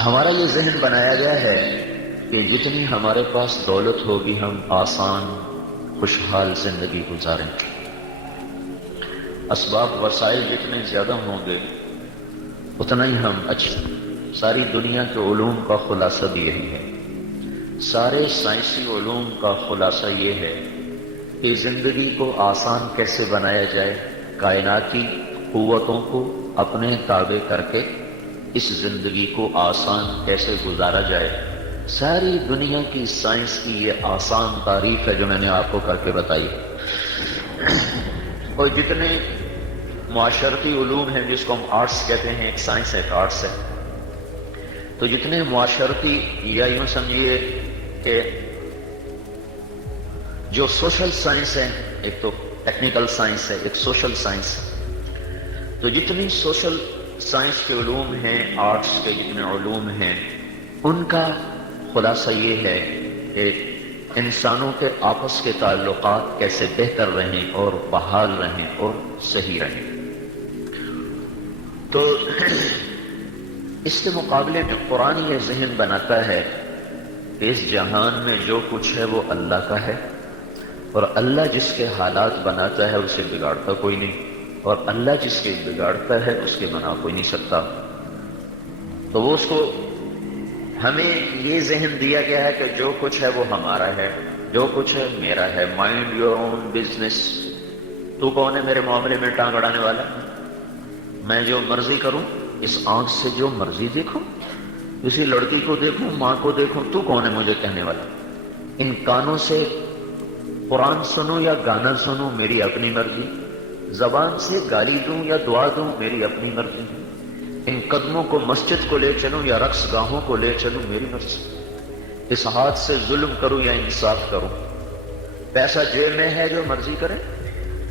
ہمارا یہ ذہن بنایا گیا ہے کہ جتنی ہمارے پاس دولت ہوگی ہم آسان خوشحال زندگی گزاریں گے، اسباب وسائل جتنے زیادہ ہوں گے اتنا ہی ہم ساری دنیا کے علوم کا خلاصہ بھی یہی ہے، سارے سائنسی علوم کا خلاصہ یہ ہے کہ زندگی کو آسان کیسے بنایا جائے، کائناتی قوتوں کو اپنے تابع کر کے اس زندگی کو آسان کیسے گزارا جائے۔ ساری دنیا کی سائنس کی یہ آسان تعریف ہے جو میں نے آپ کو کر کے بتائی ہے۔ اور جتنے معاشرتی علوم ہیں جس کو ہم آرٹس کہتے ہیں، ایک سائنس ہے، ایک آرٹس ہے، تو جتنے معاشرتی یا یوں سمجھیے کہ جو سوشل سائنس ہے، ایک تو ٹیکنیکل سائنس ہے، ایک سوشل سائنس ہے، تو جتنی سوشل سائنس کے علوم ہیں، آرٹس کے جتنے علوم ہیں، ان کا خلاصہ یہ ہے کہ انسانوں کے آپس کے تعلقات کیسے بہتر رہیں اور بحال رہیں اور صحیح رہیں۔ تو اس کے مقابلے میں قرآن یہ ذہن بناتا ہے کہ اس جہان میں جو کچھ ہے وہ اللہ کا ہے، اور اللہ جس کے حالات بناتا ہے اسے بگاڑتا کوئی نہیں، اور اللہ جس کے بگاڑتا ہے اس کے بنا کوئی نہیں سکتا۔ تو وہ اس کو ہمیں یہ ذہن دیا گیا ہے کہ جو کچھ ہے وہ ہمارا ہے، جو کچھ ہے میرا ہے، مائنڈ یور اون بزنس۔ تو کون ہے میرے معاملے میں ٹانگ اڑانے والا؟ میں جو مرضی کروں، اس آنکھ سے جو مرضی دیکھوں، کسی لڑکی کو دیکھوں، ماں کو دیکھوں، تو کون ہے مجھے کہنے والا؟ ان کانوں سے قرآن سنوں یا گانا سنوں، میری اپنی مرضی، زبان سے گالی دوں یا دعا دوں، میری اپنی مرضی، ان قدموں کو مسجد کو لے چلوں یا رقص گاہوں کو لے چلوں، میری مرضی، اس ہاتھ سے ظلم کروں یا انصاف کروں، پیسہ جیب میں ہے جو مرضی کریں،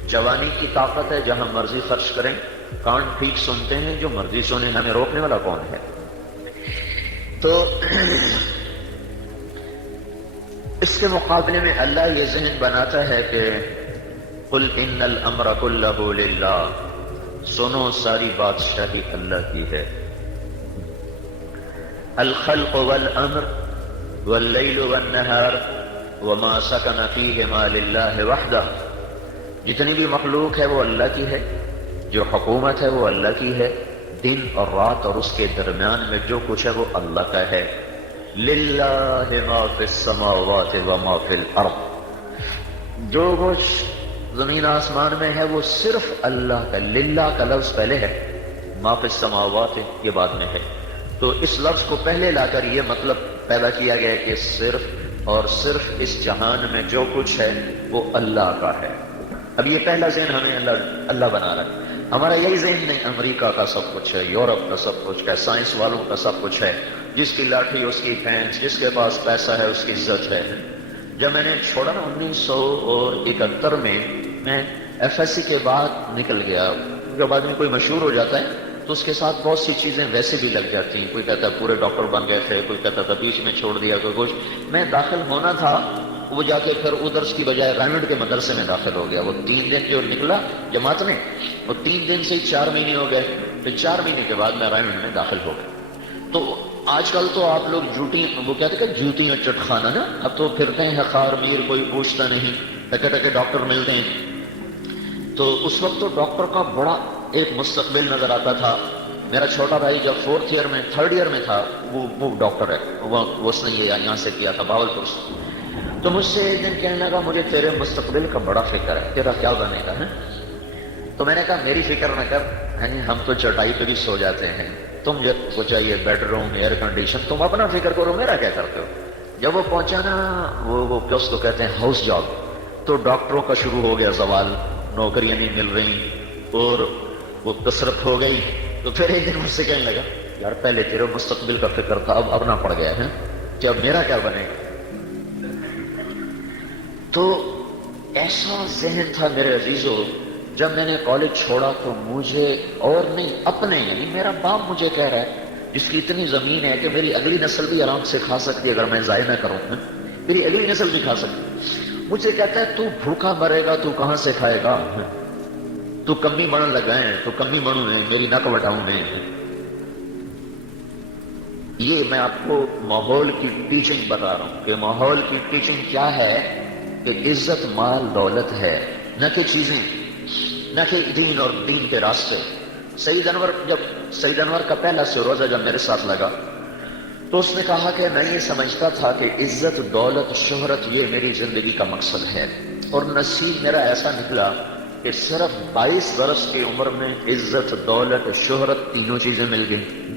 جوانی کی طاقت ہے جہاں مرضی خرچ کریں، کان ٹھیک سنتے ہیں جو مرضی سنیں، ہمیں روکنے والا کون ہے؟ تو اس کے مقابلے میں اللہ یہ ذہن بناتا ہے کہ قل ان الامر کلہ للہ، سنو ساری بادشاہی اللہ کی ہے، الخلق والامر واللیل والنہار وما سکن فیہما للہ وحدہ، جتنی بھی مخلوق ہے وہ اللہ کی ہے، جو حکومت ہے وہ اللہ کی ہے، دن اور رات اور اس کے درمیان میں جو کچھ ہے وہ اللہ کا ہے، للہ ما فی السماوات وما فی الارض، جو کچھ زمین آسمان میں ہے وہ صرف اللہ کا، للہ کا لفظ پہلے ہے، ما فی السماوات یہ بعد میں ہے، تو اس لفظ کو پہلے لا کر یہ مطلب پیدا کیا گیا کہ صرف اور صرف اس جہان میں جو کچھ ہے وہ اللہ کا ہے۔ اب یہ پہلا ذہن ہمیں اللہ بنا رہا ہے، ہمارا یہی ذہن نہیں امریکہ کا سب کچھ ہے، یورپ کا سب کچھ ہے، سائنس والوں کا سب کچھ ہے، جس کی لاٹھی اس کی پھینس، جس کے پاس پیسہ ہے اس کی عزت ہے۔ جب میں نے چھوڑا نا 1971 میں ایف ایس سی کے بعد نکل گیا، جب آدمی کوئی مشہور ہو جاتا ہے تو اس کے ساتھ بہت سی چیزیں ویسے بھی لگ جاتی ہیں، کوئی کہتا ہے پورے ڈاکٹر بن گئے تھے، کوئی کہتا تھا بیچ میں چھوڑ دیا، کوئی کچھ۔ میں داخل ہونا تھا، وہ جا کے پھر ادرس کی بجائے رائمنڈ کے مدرسے میں داخل ہو گیا۔ وہ 3 دن جو نکلا جماعت میں، وہ 3 دن سے 4 مہینے ہو گئے، پھر 4 مہینے کے بعد میں رائمنڈ میں داخل ہو گیا۔ تو آج کل تو آپ لوگ وہ کہتے کہ جوتیاں چٹخانا نا، اب تو پھرتے ہیں خار میر، کوئی پوچھتا نہیں، ٹکے ٹکے ڈاکٹر ملتے ہیں۔ تو اس وقت تو ڈاکٹر کا بڑا ایک مستقبل نظر آتا تھا۔ میرا چھوٹا بھائی جب 4th ایئر میں 3rd ایئر میں تھا، وہ ڈاکٹر ہے، وہ اس نے یہاں سے کیا تھا باولپور سے۔ تو مجھ سے ایک دن کہنے لگا مجھے تیرے مستقبل کا بڑا فکر ہے، تیرا کیا بنے گا ہے؟ تو میں نے کہا میری فکر نہ کر، ہم تو چٹائی پہ بھی سو جاتے ہیں، تم جب کو چاہیے بیڈ روم، ایئر کنڈیشن، تم اپنا فکر کرو، میرا کیا کرتے ہو؟ جب وہ پہنچا نا وہ کس کو کہتے ہیں ہاؤس جاب، تو ڈاکٹروں کا شروع ہو گیا زوال، نوکریاں نہیں مل رہی اور وہ کثرت ہو گئی۔ تو پھر ایک دن مجھ سے کہنے لگا یار پہلے تیرے مستقبل کا فکر تھا، اب اپنا پڑ گیا ہے کہ اب میرا کیا بنے گا؟ تو ایسا ذہن تھا میرے عزیزو۔ جب میں نے کالج چھوڑا تو مجھے اور نہیں اپنے، یعنی میرا باپ مجھے کہہ رہا ہے جس کی اتنی زمین ہے کہ میری اگلی نسل بھی آرام سے کھا سکتی ہے اگر میں ضائع نہ کروں، میری اگلی نسل بھی کھا سکتی، مجھے کہتا ہے تو بھوکا مرے گا، تو کہاں سے کھائے گا؟ تو کمی بڑھن لگا ہے، تو کمی بڑھوں ہے، میری نک وٹاؤں میں۔ یہ میں آپ کو ماحول کی ٹیچنگ بتا رہا ہوں کہ ماحول کی ٹیچنگ کیا ہے کہ عزت مال دولت ہے، نہ کہ چیزیں، نہ کہ دین اور دین کے راستے۔ سید انور کا پہلا سے روزہ جب میرے ساتھ لگا تو اس نے کہا کہ میں یہ سمجھتا تھا کہ عزت دولت شہرت یہ میری زندگی کا مقصد ہے، اور نصیب میرا ایسا نکلا کہ صرف 22 برس کی عمر میں عزت دولت شہرت تینوں چیزیں مل گئی۔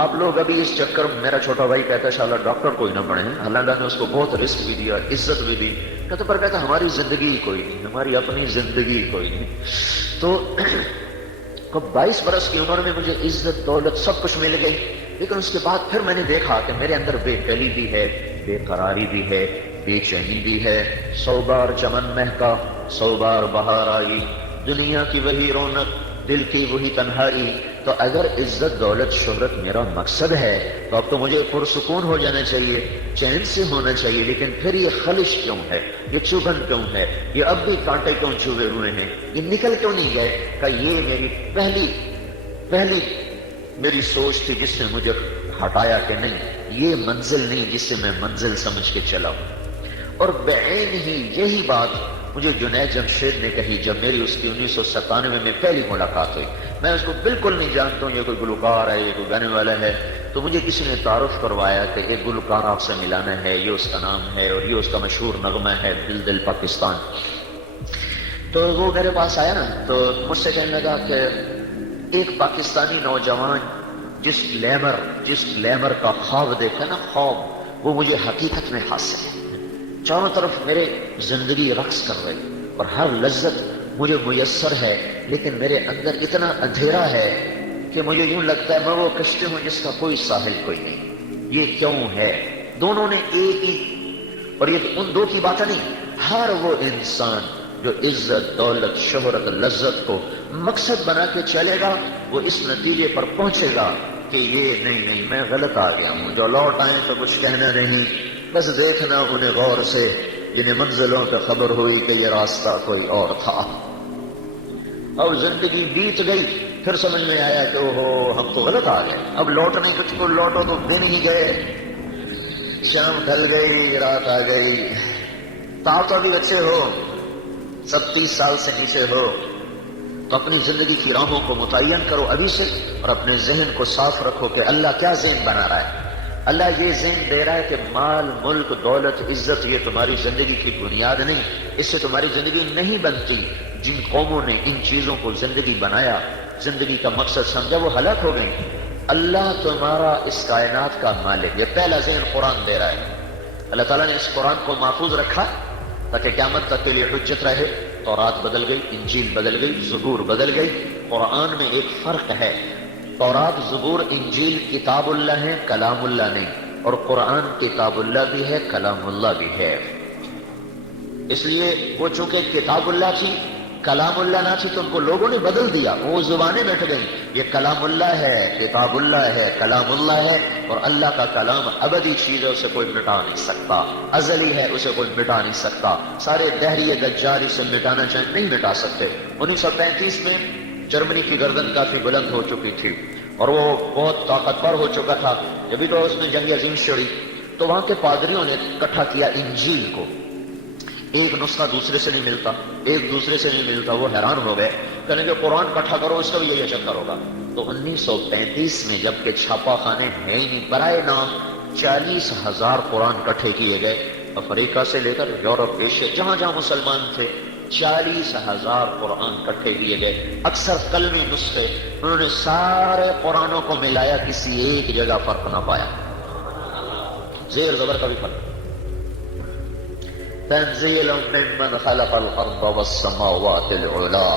آپ لوگ ابھی اس چکر میں، میرا چھوٹا بھائی کہتا ہے انشاءاللہ ڈاکٹر کوئی نہ بنے، اللہ نے اس کو بہت رزق بھی دیا، عزت بھی دی، کہتا پر کہتا ہماری زندگی کوئی نہیں، ہماری اپنی زندگی کوئی نہیں۔ تو 22 برس کی عمر میں مجھے عزت دولت سب کچھ مل گئی، لیکن اس کے بعد پھر میں نے دیکھا کہ میرے اندر بے دلی بھی ہے، بے قراری بھی ہے، بے چینی بھی ہے۔ 100 بار چمن مہکا، 100 بار بہار آئی، دنیا کی وہی رونق، دل کی وہی تنہائی۔ تو اگر عزت دولت شہرت میرا مقصد ہے تو اب تو مجھے پرسکون ہو جانا چاہیے، چین سے ہونا چاہیے، لیکن پھر یہ خلش کیوں ہے، یہ چبھن کیوں ہے، یہ اب بھی کانٹے کیوں چبھے ہوئے ہیں، یہ نکل کیوں نہیں گئے؟ کہ یہ میری پہلی میری سوچ تھی جس نے مجھے ہٹایا کہ نہیں، یہ منزل نہیں جس سے میں منزل سمجھ کے چلا ہوں۔ اور بعین ہی یہی بات مجھے جنید جمشید نے کہی جب میری اس کی 1997 میں پہلی ملاقات ہوئی۔ میں اس کو بالکل نہیں جانتا ہوں، یہ کوئی گلوکار ہے، یہ کوئی گانے والا ہے، تو مجھے کسی نے تعارف کروایا کہ ایک گلوکار آپ سے ملانا ہے، یہ اس کا نام ہے اور یہ اس کا مشہور نغمہ ہے دل دل پاکستان۔ تو وہ میرے پاس آیا نا، تو مجھ سے کہنے لگا کہ ایک پاکستانی نوجوان جس لیمر کا خواب دیکھا نا، خواب وہ مجھے حقیقت میں حاصل ہے۔ چاروں طرف میرے زندگی رقص کر رہی اور ہر لذت مجھے میسر ہے، لیکن میرے اندر اتنا اندھیرا ہے کہ مجھے یوں لگتا ہے میں وہ کشتی ہوں جس کا کوئی ساحل کوئی نہیں۔ یہ کیوں ہے؟ دونوں نے ایک ہی، اور یہ ان دو کی بات نہیں، ہر وہ انسان جو عزت دولت شہرت لذت کو مقصد بنا کے چلے گا وہ اس نتیجے پر پہنچے گا کہ یہ نہیں میں غلط آ گیا ہوں۔ جو لوٹ آئیں تو کچھ کہنا نہیں، بس دیکھنا انہیں غور سے جنہیں منزلوں پہ خبر ہوئی کہ یہ راستہ کوئی اور تھا۔ اب زندگی بیت گئی، پھر سمجھ میں آیا کہ اوہو ہم تو غلط آ گئے، اب لوٹنے کچھ کو لوٹو تو دن ہی گئے، شام ڈھل گئی، رات آ گئی۔ آپ تو ابھی بچے ہو، 37 سال سے نیچے ہو، تو اپنی زندگی کی راہوں کو متعین کرو ابھی سے، اور اپنے ذہن کو صاف رکھو کہ اللہ کیا ذہن بنا رہا ہے۔ اللہ یہ ذہن دے رہا ہے کہ مال ملک دولت عزت یہ تمہاری زندگی کی بنیاد نہیں، اس سے تمہاری زندگی نہیں بنتی۔ جن قوموں نے ان چیزوں کو زندگی بنایا، زندگی کا مقصد سمجھا، وہ ہلاک ہو گئی۔ اللہ تمہارا اس کائنات کا مالک، یہ پہلا ذہن قرآن دے رہا ہے۔ اللہ تعالیٰ نے اس قرآن کو محفوظ رکھا تاکہ قیامت تک کے لیے حجت رہے۔ تورات بدل گئی، انجیل بدل گئی، زبور بدل گئی، قرآن میں ایک فرق ہے۔ تورات زبور انجیل کتاب اللہ ہے، کلام اللہ نہیں، اور قرآن کتاب اللہ بھی ہے، کلام اللہ بھی ہے۔ اس لیے وہ چونکہ کتاب اللہ تھی کلام اللہ نہ تھی تو ان کو لوگوں نے بدل دیا، وہ زبانیں بیٹھ گئیں۔ یہ کلام اللہ ہے، کتاب اللہ ہے، کلام اللہ ہے، اور اللہ کا کلام ابدی چیز ہے، اسے کوئی مٹا نہیں سکتا، ازلی ہے، اسے کوئی مٹا نہیں سکتا۔ سارے دہری دجال اسے مٹانا چاہیں نہیں مٹا سکتے۔ 1935 میں جرمنی کی گردن کافی بلند ہو چکی تھی اور وہ بہت طاقتور ہو چکا تھا، جبھی تو اس نے جنگ عظیم چھڑی، تو وہاں کے پادریوں نے اکٹھا کیا انجیل کو۔ ایک نسخہ دوسرے سے نہیں ملتا، ایک دوسرے سے نہیں ملتا، وہ حیران ہو گئے، کہنے کہ قرآن اکٹھا کرو، اس کا بھی یہی چکر ہوگا۔ تو 1935 میں جب کہ چھاپا خانے ہیں ہی نہیں، برائے نام 40,000 قرآن اکٹھے کیے گئے، افریقہ سے لے کر یورپ ایشیا جہاں جہاں مسلمان تھے، 40,000 قرآن اکٹھے کیے گئے، اکثر کلمی نسخے۔ انہوں نے سارے قرآنوں کو ملایا، کسی ایک جگہ فرق نہ پایا، زیر زبر کا بھی فرق۔ تنزیل ممن خلق الارض والسماوات العلا،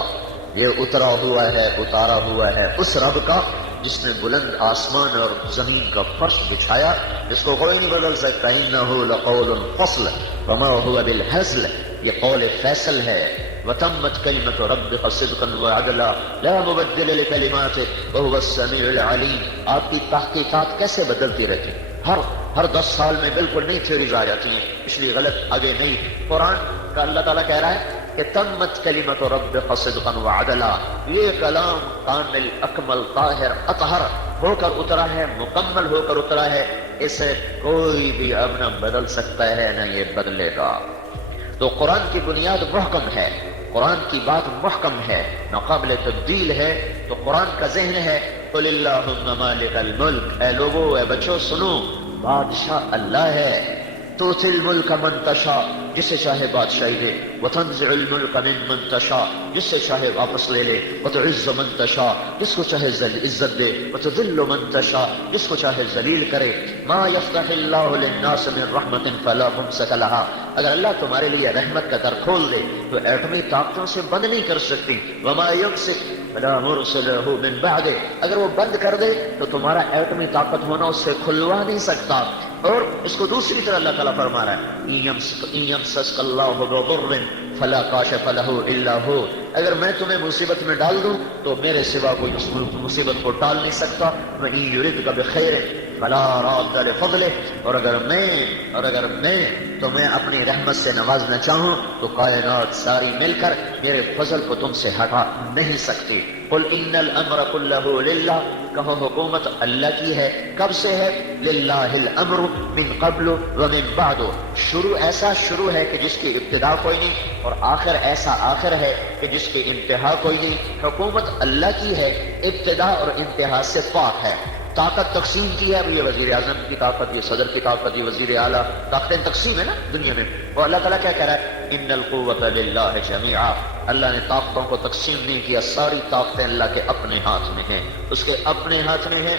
یہ اتارا ہوا ہے اس رب کا جس نے بلند آسمان اور زمین کا فرش بچھایا، جس کو کوئی نہیں بدل سکتا۔ انہ لقول فصل وما هو بالهزل، یہ قول فیصل ہے۔ وتمت کلمۃ ربک صدقا وعدلا لا مبدل لکلماته وهو السمیع العلیم۔ آپ کی تحقیقات کیسے بدلتی رہتی، ہر 10 سال میں بالکل نئی تھیوریز آ جاتی ہیں، اس لیے غلط آگے نہیں۔ قرآن کا اللہ تعالیٰ کہہ رہا ہے کہ تمت کلمۃ ربک صدقا وعدلا، یہ کلام کامل اکمل طاہر اطہر ہو کر اترا ہے، مکمل ہو کر اترا ہے، اسے کوئی بھی اب نہ بدل سکتا ہے نہ یہ بدلے گا۔ تو قرآن کی بنیاد محکم ہے، قرآن کی بات محکم ہے، ناقابل تبدیل ہے۔ تو قرآن کا ذہن ہے قل اللہم مالک الملک، اے لوگو اے بچو سنو، بادشاہ اللہ ہے، تؤتی الملک من تشاء، جسے چاہے بادشاہی دے، وتنزع الملک ممن تشاء، جس سے چاہے واپس لے لے، وتعز من تشاء، جس کو چاہے عزت دے، وتذل من تشاء، جس کو چاہے ذلیل کرے۔ ما یفتح اللہ للناس من رحمت فلا ممسک لها، اگر اللہ تمہارے لیے رحمت کا در کھول دے تو ایٹمی طاقتوں سے بند نہیں کر سکتی۔ وما یمسک فلا مرسل له من بعدہ، اگر وہ بند کر دے تو تمہارا ایٹمی طاقت ہونا اس سے کھلوا نہیں سکتا۔ اور اس کو دوسری طرح اللہ تعالیٰ فرما رہا ہے ان یمسسک اللہ بضر فلا کاشف له الا هو، اگر میں تمہیں مصیبت میں ڈال دوں تو میرے سوا کوئی اس مصیبت کو ٹال نہیں سکتا۔ وَإِن يُرِدْكَ بِخَيْرٍ فَلَا رَادَّ لِفَضْلِهِ، اور اگر میں تمہیں اپنی رحمت سے نوازنا چاہوں تو کائنات ساری مل کر میرے فضل کو تم سے ہٹا نہیں سکتی۔ قل ان الامر كله للہ، کہو حکومت اللہ کی ہے، کب سے ہے؟ للہ الامر من قبل ومن بعد، ایسا شروع ہے کہ جس کی ابتدا کوئی نہیں، اور آخر ایسا آخر ہے کہ جس کی انتہا کوئی نہیں۔ حکومت اللہ کی ہے، ابتدا اور انتہا سے پاک ہے۔ طاقت تقسیم کی ہے، اب یہ وزیر اعظم کی طاقت، یہ صدر کی طاقت، یہ وزیر اعلیٰ، طاقتیں تقسیم ہے نا دنیا میں۔ اور اللہ تعالیٰ کیا کہہ رہا ہے؟ ان القوت للہ جمیعا، اللہ نے طاقتوں کو تقسیم نہیں کیا، ساری طاقتیں اللہ کے اپنے ہاتھ میں ہیں، اس کے اپنے ہاتھ میں ہیں۔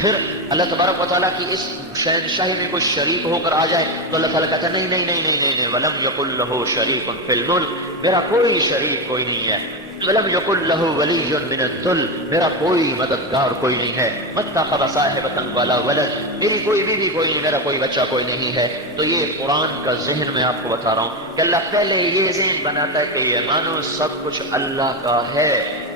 پھر اللہ تبارک و تعالیٰ کی اس شہنشاہی میں کوئی شریک ہو کر آ جائے تو اللہ تعالیٰ کہتا ہے نہیں نہیں نہیں نہیں نہیں، وَلَمْ يَكُنْ لَهُ شَرِيكٌ فِي الْمُلْكِ، میرا کوئی شریک کوئی نہیں ہے۔ وَلَمْ يَكُنْ لَهُ وَلِيٌّ مِّنَ الذُّلِّ، میرا کوئی مددگار کوئی نہیں ہے۔ مَتَّخَذَ صَاحِبَةً وَلَا وَلَدٍ، میری کوئی بیوی کوئی نہیں، میرا کوئی بچہ کوئی نہیں ہے۔ تو یہ قرآن کا ذہن میں آپ کو بتا رہا ہوں کہ اللہ پہلے یہ ذہن بناتا ہے کہ یہ مانو سب کچھ اللہ کا ہے۔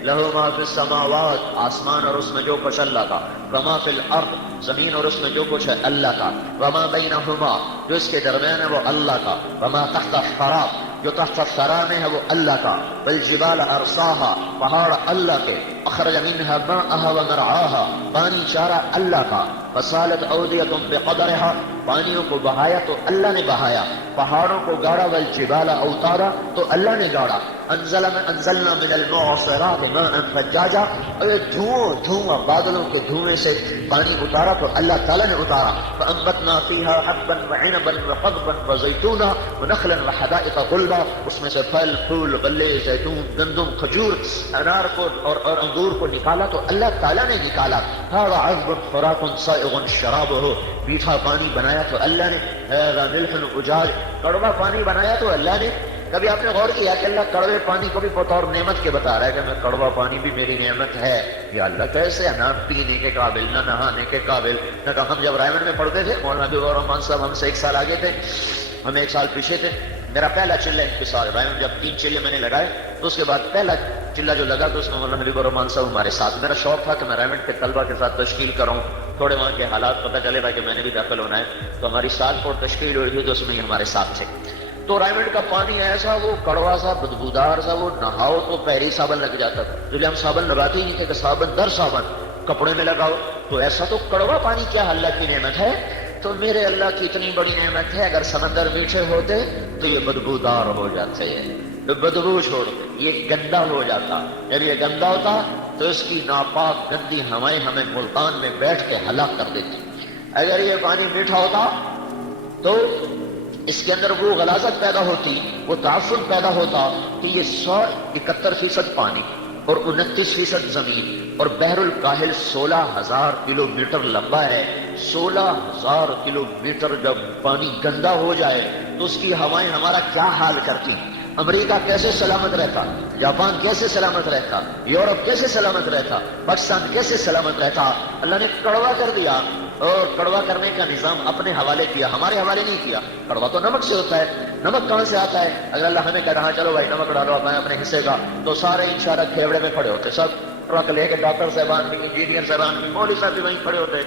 لہو ما فی السماوات، آسمان اور اس میں جو کچھ اللہ کا، وما فی الارض، زمین اور اس میں جو کچھ ہے اللہ کا، وما بینہما، جو اس کے درمیان ہے وہ اللہ کا، وما تحت الثری، جو تحت الثری میں ہے وہ اللہ کا، والجبال ارساہا، پہاڑ اللہ کے، اخرج منہا ماءہا ومرعاہا، پانی چارہ اللہ کا، فسالت اودیۃ بقدرہا، پانیوں کو بہایا تو اللہ نے بہایا، پہاڑوں کو گاڑا، والجبال اوتارا تو اللہ نے گاڑا، انزلنا من المعصرات ماء ثجاجا، اور دھواں بادلوں کے دھوئیں سے پانی اتارا تو اللہ تعالیٰ نے اتارا، فانبتنا فیہا حبا وعنبا وقضبا وزیتونا ونخلا وحدائق غلبا، اس میں سے پھل پھول غلے زیتون گندم کھجور انار کو اور انگور کو نکالا تو اللہ تعالیٰ نے نکالا۔ ھذا عذب فراق سائغ شرابہ، میٹھا پانی بنایا تو اللہ نے، ھذا ملح اجاج، کڑوا پانی بنایا تو اللہ نے۔ کبھی آپ نے غور کیا کہ اللہ کڑوے پانی کو بھی بطور نعمت کے بتا رہا ہے کہ میں کڑوا پانی بھی میری نعمت ہے؟ یا اللہ کیسے؟ نہ پینے کے قابل، نہ نہانے کے قابل، نہ کہ ہم جب رائمنڈ میں پڑھتے تھے، مولانا عبد الرحمان صاحب ہم سے 1 سال آگے تھے، ہم 1 سال پیچھے تھے، میرا پہلا چلہ انکسار رائمنڈ جب 3 چلے میں نے لگائے تو اس کے بعد پہلا چلہ جو لگا تو اس میں مولانا عبد الرحمان صاحب ہمارے ساتھ، میرا شوق تھا کہ میں رائمنڈ کے طلبہ کے ساتھ تشکیل کروں، تھوڑے وہاں کے حالات پتہ چلے گا کہ میں نے بھی داخل ہونا ہے، تو ہماری سال پور تشکیل ہوئی تھی تو اس میں ہمارے ساتھ تھے۔ تو رائمنڈ کا پانی ایسا وہ کڑوا سا بدبودار سا، وہ نہاؤ تو پیری صابن لگ جاتا تھا، جو ہم صابن لگاتے ہی نہیں تھے کہ صابن در صابن کپڑے میں لگاؤ، تو ایسا تو کڑوا پانی کیا اللہ کی نعمت ہے؟ تو میرے اللہ کی اتنی بڑی نعمت ہے، اگر سمندر میٹھے ہوتے تو یہ بدبودار ہو جاتے ہیں، بدبو چھوڑ یہ گندا ہو جاتا، جب یہ گندا ہوتا تو اس کی ناپاک گندی ہوائیں ہمیں ملتان میں بیٹھ کے ہلاک کر دیتی۔ اگر یہ پانی میٹھا ہوتا تو اس کے اندر وہ غلاظت پیدا ہوتی، وہ تعفن پیدا ہوتا کہ یہ 171% پانی اور 29% زمین، اور بحر الکاہل 16,000 کلومیٹر لمبا ہے، 16,000 کلومیٹر جب پانی گندا ہو جائے تو اس کی ہوائیں ہمارا کیا حال کرتی؟ امریکہ کیسے سلامت رہتا؟ جاپان کیسے سلامت رہتا؟ یورپ کیسے سلامت رہتا؟ پاکستان کیسے سلامت رہتا؟ اللہ نے کڑوا کر دیا، اور کڑوا کرنے کا نظام اپنے حوالے کیا، ہمارے حوالے نہیں کیا۔ کڑوا تو نمک سے ہوتا ہے، نمک کہاں سے آتا ہے؟ اگر اللہ ہمیں کہہ رہا چلو بھائی نمک ڈالو اپنے حصے کا، تو سارے انشاءاللہ کھیوڑے میں کھڑے ہوتے، سب ٹرک لے کے ڈاکٹر صاحبان بھی، انجینئر صاحبان بھی، مولوی صاحب بھی وہیں کھڑے ہوتے،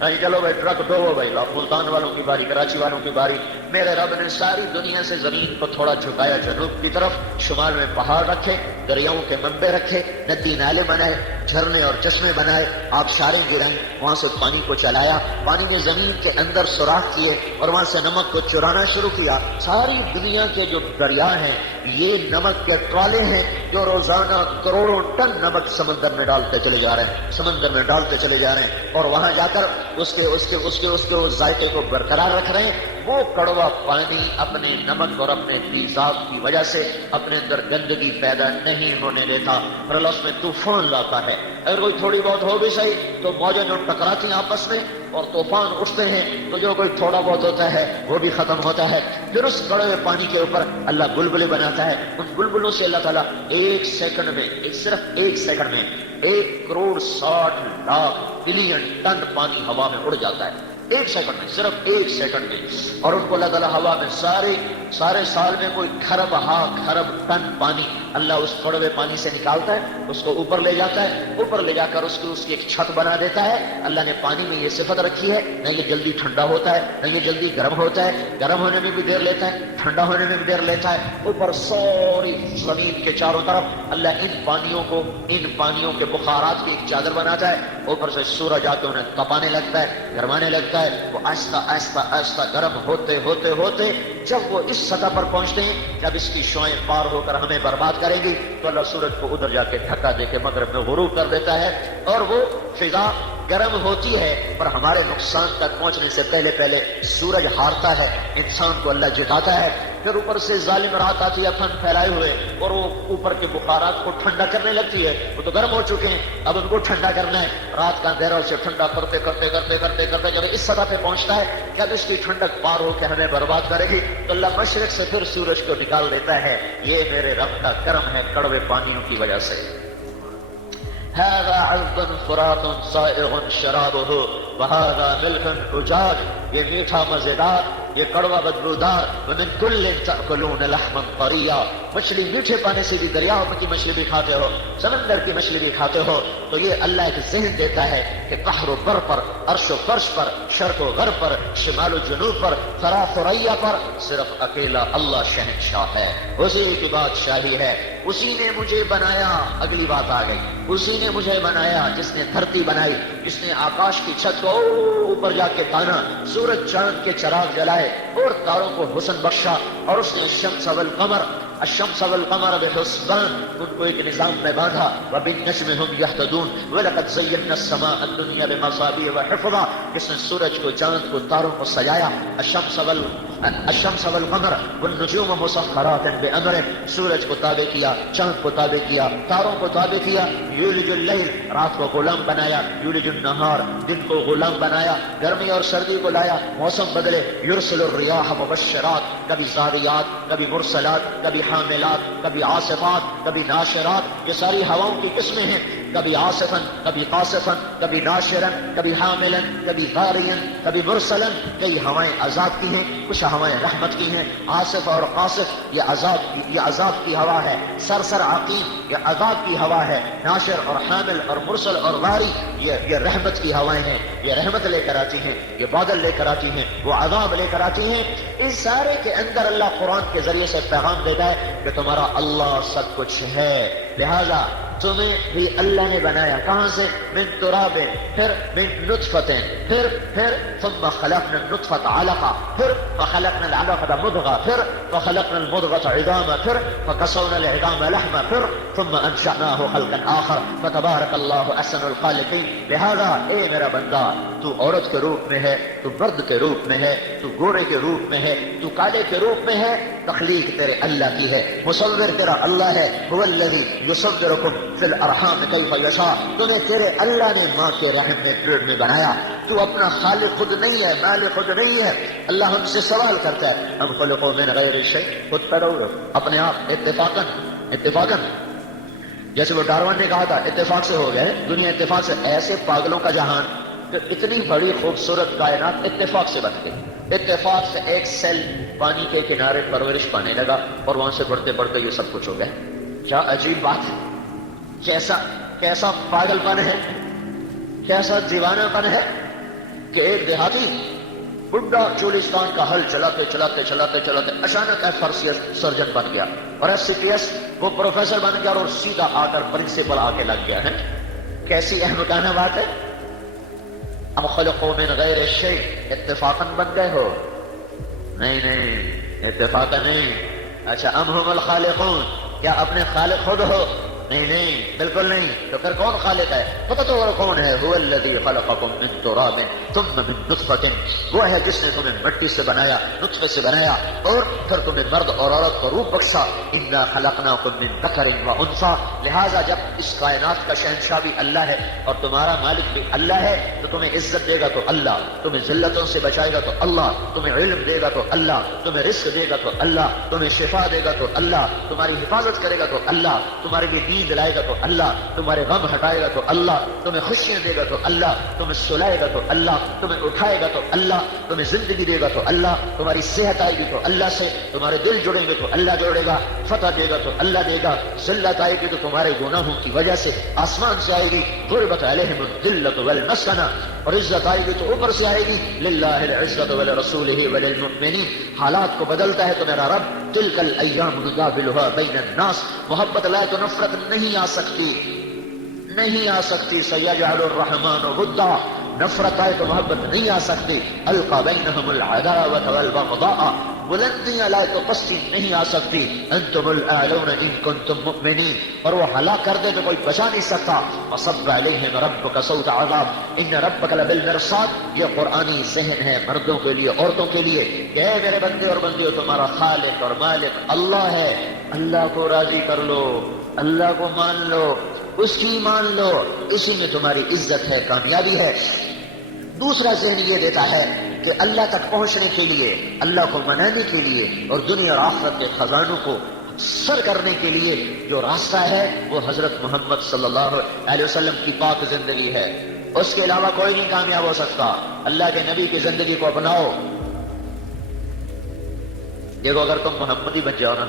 چلو بھائی ٹرک ڈوبو بھائی، ملتان والوں کی باری، کراچی والوں کی باری۔ میرے رب نے ساری دنیا سے زمین کو تھوڑا جھکایا جنوب کی طرف، شمال میں پہاڑ رکھے، دریاؤں کے منبع رکھے، ندی نالے بنائے، جھرنے اور چشمے بنائے، آبشاریں گرائیں، وہاں سے پانی کو چلایا، پانی نے زمین کے اندر سوراخ کیے اور وہاں سے نمک کو چرانا شروع کیا۔ ساری دنیا کے جو دریا ہیں یہ نمک کے ٹرالے ہیں جو روزانہ کروڑوں ٹن نمک سمندر میں ڈالتے چلے جا رہے ہیں، سمندر میں ڈالتے چلے جا رہے ہیں، اور وہاں جا کر اس کے ذائقے کو برقرار رکھ رہے ہیں۔ وہ کڑوا پانی اپنے نمک اور اپنے تیزاب کی وجہ سے اپنے اندر گندگی پیدا نہیں ہونے دیتا، اور اللہ اس میں طوفان لاتا ہے۔ اگر کوئی تھوڑی بہت ہو بھی صحیح تو موجیں جو ٹکراتی ہیں آپس میں اور طوفان اٹھتے ہیں تو جو کوئی تھوڑا بہت ہوتا ہے وہ بھی ختم ہوتا ہے۔ پھر اس کڑوے پانی کے اوپر اللہ بلبلے بناتا ہے، ان بلبلوں سے اللہ تعالیٰ ایک سیکنڈ میں، صرف ایک سیکنڈ میں 1,60,00,000,000,000,000 ٹن پانی ہوا میں اڑ جاتا ہے، ایک سیکنڈ میں، صرف ایک سیکنڈ میں۔ اور ان کو اللہ تعالیٰ ہوا میں سارے سال میں کوئی کھرب ٹن پانی اللہ اس کڑوے پانی سے نکالتا ہے، اس کو اوپر لے جاتا ہے، اوپر لے جا کر اس کی ایک چھت بنا دیتا ہے۔ اللہ نے پانی میں یہ صفت رکھی ہے، نہ یہ جلدی ٹھنڈا ہوتا ہے نہ یہ جلدی گرم ہوتا ہے، گرم ہونے میں بھی دیر لیتا ہے، ٹھنڈا ہونے میں بھی دیر لیتا ہے۔ اوپر ساری زمین کے چاروں طرف اللہ ان پانیوں کے بخارات کی ایک چادر بناتا ہے، اوپر سے سورج آ کے انہیں تپانے لگتا ہے، گرمانے لگتا ہے۔ وہ آہستہ آہستہ آہستہ گرم ہوتے ہوتے ہوتے جب وہ اس سطح پر پہنچتے ہیں جب اس کی شعاعیں پار ہو کر ہمیں برباد کریں گی تو اللہ سورج کو ادھر جا کے دھکا دے کے مغرب میں غروب کر دیتا ہے، اور وہ فضا گرم ہوتی ہے پر ہمارے نقصان تک پہنچنے سے پہلے سورج ہارتا ہے، انسان کو اللہ جتاتا ہے۔ پھر اوپر سے ظالم رات آتی ہے پھن پھیلائے ہوئے، اور وہ اوپر کے بخارات کو ٹھنڈا کرنے لگتی ہے، وہ تو گرم ہو چکے ہیں، اب ان کو ٹھنڈا کرنا ہے۔ رات کا اندھیرا اسے ٹھنڈا کرتے جب اس سطح پہ پہنچتا ہے جب اس کی ٹھنڈک پار ہو کے ہمیں برباد کرے گی تو اللہ مشرق سے پھر سورج کو نکال دیتا ہے۔ یہ میرے رب کا کرم ہے کڑوے پانیوں کی وجہ سے۔ هذا عذب فرات سائغ شرابه وهذا ملح أجاج، یہ میٹھا مزیدار، یہ کڑوا بدبودار۔ ومن كل تأكلون لحما طريا، مچھلی میٹھے پانے سے بھی، دریاؤں کی مچھلی بھی کھاتے ہو، سمندر کی مچھلی بھی کھاتے ہو، تو یہ اللہ ایک ذہن دیتا ہے کہ قہر و بر پر، عرش و فرش پر، شرق و غرب پر، شمال و جنوب پر، ثرا ثریا پر صرف اکیلا اللہ شہنشاہ ہے، اسی کی بادشاہی ہے۔ اسی نے مجھے بنایا، اگلی بات آ گئی، اسی نے مجھے بنایا جس نے دھرتی بنائی، جس نے آکاش کی چھت کو اوپر جا کے تانا، سورج چاند کے چراغ جلائے اور تاروں کو حسن بخشا، اور اس نے الشمس والقمر بحسبان، ان کو ایک نظام میں باندھا، وبالنجم هم يهتدون ولقد زينا السماء الدنيا بمصابيح وحفظا، جس نے سورج کو، چاند کو، تاروں کو سجایا، الشمس والقمر والنجوم مسخرات بأمره، سورج کو تابع کیا، چاند کو تابع کیا، تاروں کو تابع کیا، یولج اللیل، رات کو غلام بنایا، یولج النہار، دن کو غلام بنایا، گرمی اور سردی کو لایا، موسم بدلے، یرسل الریاح مبشرات، کبھی زاریات، کبھی مرسلات، کبھی حاملات، کبھی عاصفات، کبھی ناشرات، یہ ساری ہواؤں کی قسمیں ہیں، کبھی عاصفن، کبھی قاصفن، کبھی ناشرن، کبھی حاملن، کبھی غارین، کبھی مرسلن۔ کئی ہوائیں عذاب کی ہیں، کچھ ہوائیں رحمت کی ہیں۔ عاصف اور قاصف یہ عذاب کی ہوا ہے، سرسر عقیم یہ عذاب کی ہوا ہے، ناشر اور حامل اور مرسل اور غاری یہ رحمت کی ہوائیں ہیں، یہ رحمت لے کر آتی ہیں، یہ بادل لے کر آتی ہیں، وہ عذاب لے کر آتی ہیں۔ اس سارے کے اندر اللہ قرآن کے ذریعے سے پیغام دیتا ہے کہ تمہارا اللہ سب کچھ ہے، لہذا تمہیں بھی اللہ نے بنایا، کہاں سے؟ من تراب، پھر من نطفت، پھر ثم خلقنا النطفة علقة، پھر فخلقنا العلقة مضغة، پھر فخلقنا المضغة عظاما، پھر فكسونا العظام لحما، پھر ثم انشأناه خلقا آخر فتبارك الله احسن الخالقين۔ لہذا اے میرا بندہ، تو عورت کے روپ میں ہے، تو مرد کے روپ میں ہے، تو گورے کے روپ میں ہے، تو کالے کے روپ میں ہے، تخلیق تیرے اللہ کی ہے، مصور تیرا اللہ ہے۔ هو الذي يصوركم في الارحام كيف يشاء، تمہیں تیرے اللہ نے ماں کے رحم میں پیٹ میں بنایا، تو اپنا خالق خود نہیں ہے، مالک خود نہیں ہے۔ اللہ ہم سے سوال کرتا ہے، ہم خلقوا من غیر شیء، خود پیدا اپنے آپ اتفاقاً، جیسے وہ ڈارون نے کہا تھا اتفاق سے ہو گئے، دنیا اتفاق سے، ایسے پاگلوں کا جہان کہ اتنی بڑی خوبصورت کائنات اتفاق سے بن گئی، اتفاق سے ایک سیل پانی کے کنارے پرورش پانے لگا اور وہاں سے بڑھتے بڑھتے یہ سب کچھ ہو گیا۔ کیا عجیب بات ہے، کیسا پاگل پن ہے، کیسا دیوانہ پن ہے۔ کہ ایک دیہاتی بڈھا چولستان کا حل چلاتے چلاتے چلاتے چلاتے اچانک FRCS سرجن بن گیا اور FCPS وہ پروفیسر بن گیا اور سیدھا آ کر پرنسپل آ کے لگ گیا ہے. کیسی احمقانہ بات ہے. ام خلقوا من غیر شیء، اتفاقاً بن گئے ہو؟ نہیں اتفاقاً نہیں. اچھا ام هم الخالقون، کیا اپنے خالق خود ہو؟ نہیں بالکل نہیں. تو پھر کون خالق ہے؟ پتہ تو کون ہے؟ هو الذی خلقکم من تراب ثم من نطفة، وہ ہے جس نے تمہیں مٹی سے بنایا، نطفے سے بنایا اور پھر تمہیں مرد اور عورت کو روح بخشا. انا خلقناکم من ذکر وانثی، لہذا جب اس کائنات کا شہنشاہ بھی اللہ ہے اور تمہارا مالک بھی اللہ ہے تو تمہیں عزت دے گا تو اللہ، تمہیں ذلتوں سے بچائے گا تو اللہ، تمہیں علم دے گا تو اللہ، تمہیں رزق دے گا تو اللہ، تمہیں شفا دے گا تو اللہ، تمہاری حفاظت کرے گا تو اللہ، تمہارے لیے دین دلائے گا تو اللہ، تمہارے غم ہٹائے گا تو اللہ، تمہیں خوشیاں دے گا تو اللہ، تمہیں سلائے گا تو اللہ، تمہیں اٹھائے گا تو اللہ، تمہیں زندگی دے گا تو اللہ، تمہاری صحت آئے گی تو اللہ سے، تمہارے دل جڑیں گے تو اللہ جوڑے گا، فتح دے گا تو اللہ دے گا، ذلت آئے گی تو تمہارے گناہوں کی وجہ سے آسمان سے آئے گی، غربت علیہم الذلۃ والمسکنہ، اور عزت آئے گی تو اوپر سے آئے گی، للہ العزۃ ولرسولہ وللمؤمنین. حالات کو بدلتا ہے تو میرا رب. تلک الایام نداولها بین الناس، محبت لائے تو نفرت نہیں آ سکتی، نہیں آ سکتی. سیجعل الرحمن ودا، نفرت آئے تو محبت نہیں آ سکتی. القى بینہم العداوۃ والبغضاء، بلندیاں لائے تو پستی نہیں آ سکتی. انتم الاعلون ان کنتم مؤمنین، اور وہ ہلاک کر دے تو کوئی بچا نہیں سکتا. وصب علیہم ربک صوت عذاب ان ربک لبالمرصاد. یہ قرآنی ذہن ہے مردوں کے لیے عورتوں کے لیے کہ اے میرے بندے اور بندیوں، تمہارا خالق اور مالک اللہ ہے. اللہ کو راضی کر لو، اللہ کو مان لو، اس کی مان لو، اسی میں تمہاری عزت ہے، کامیابی ہے. دوسرا ذہن یہ دیتا ہے کہ اللہ تک پہنچنے کے لیے، اللہ کو منانے کے لیے اور دنیا اور آخرت کے خزانوں کو سر کرنے کے لیے جو راستہ ہے وہ حضرت محمد صلی اللہ علیہ وسلم کی پاک زندگی ہے. اس کے علاوہ کوئی نہیں کامیاب ہو سکتا. اللہ کے نبی کی زندگی کو اپناؤ. دیکھو اگر تم محمدی بن جاؤ نا،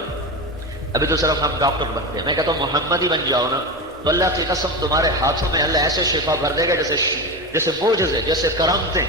ابھی تو صرف ہم ڈاکٹر بنتے ہیں، میں کہتا ہوں محمدی بن جاؤ نا تو اللہ کی قسم تمہارے ہاتھوں میں اللہ ایسے شفا بھر دے گا جیسے معجزے، جیسے کرامتیں.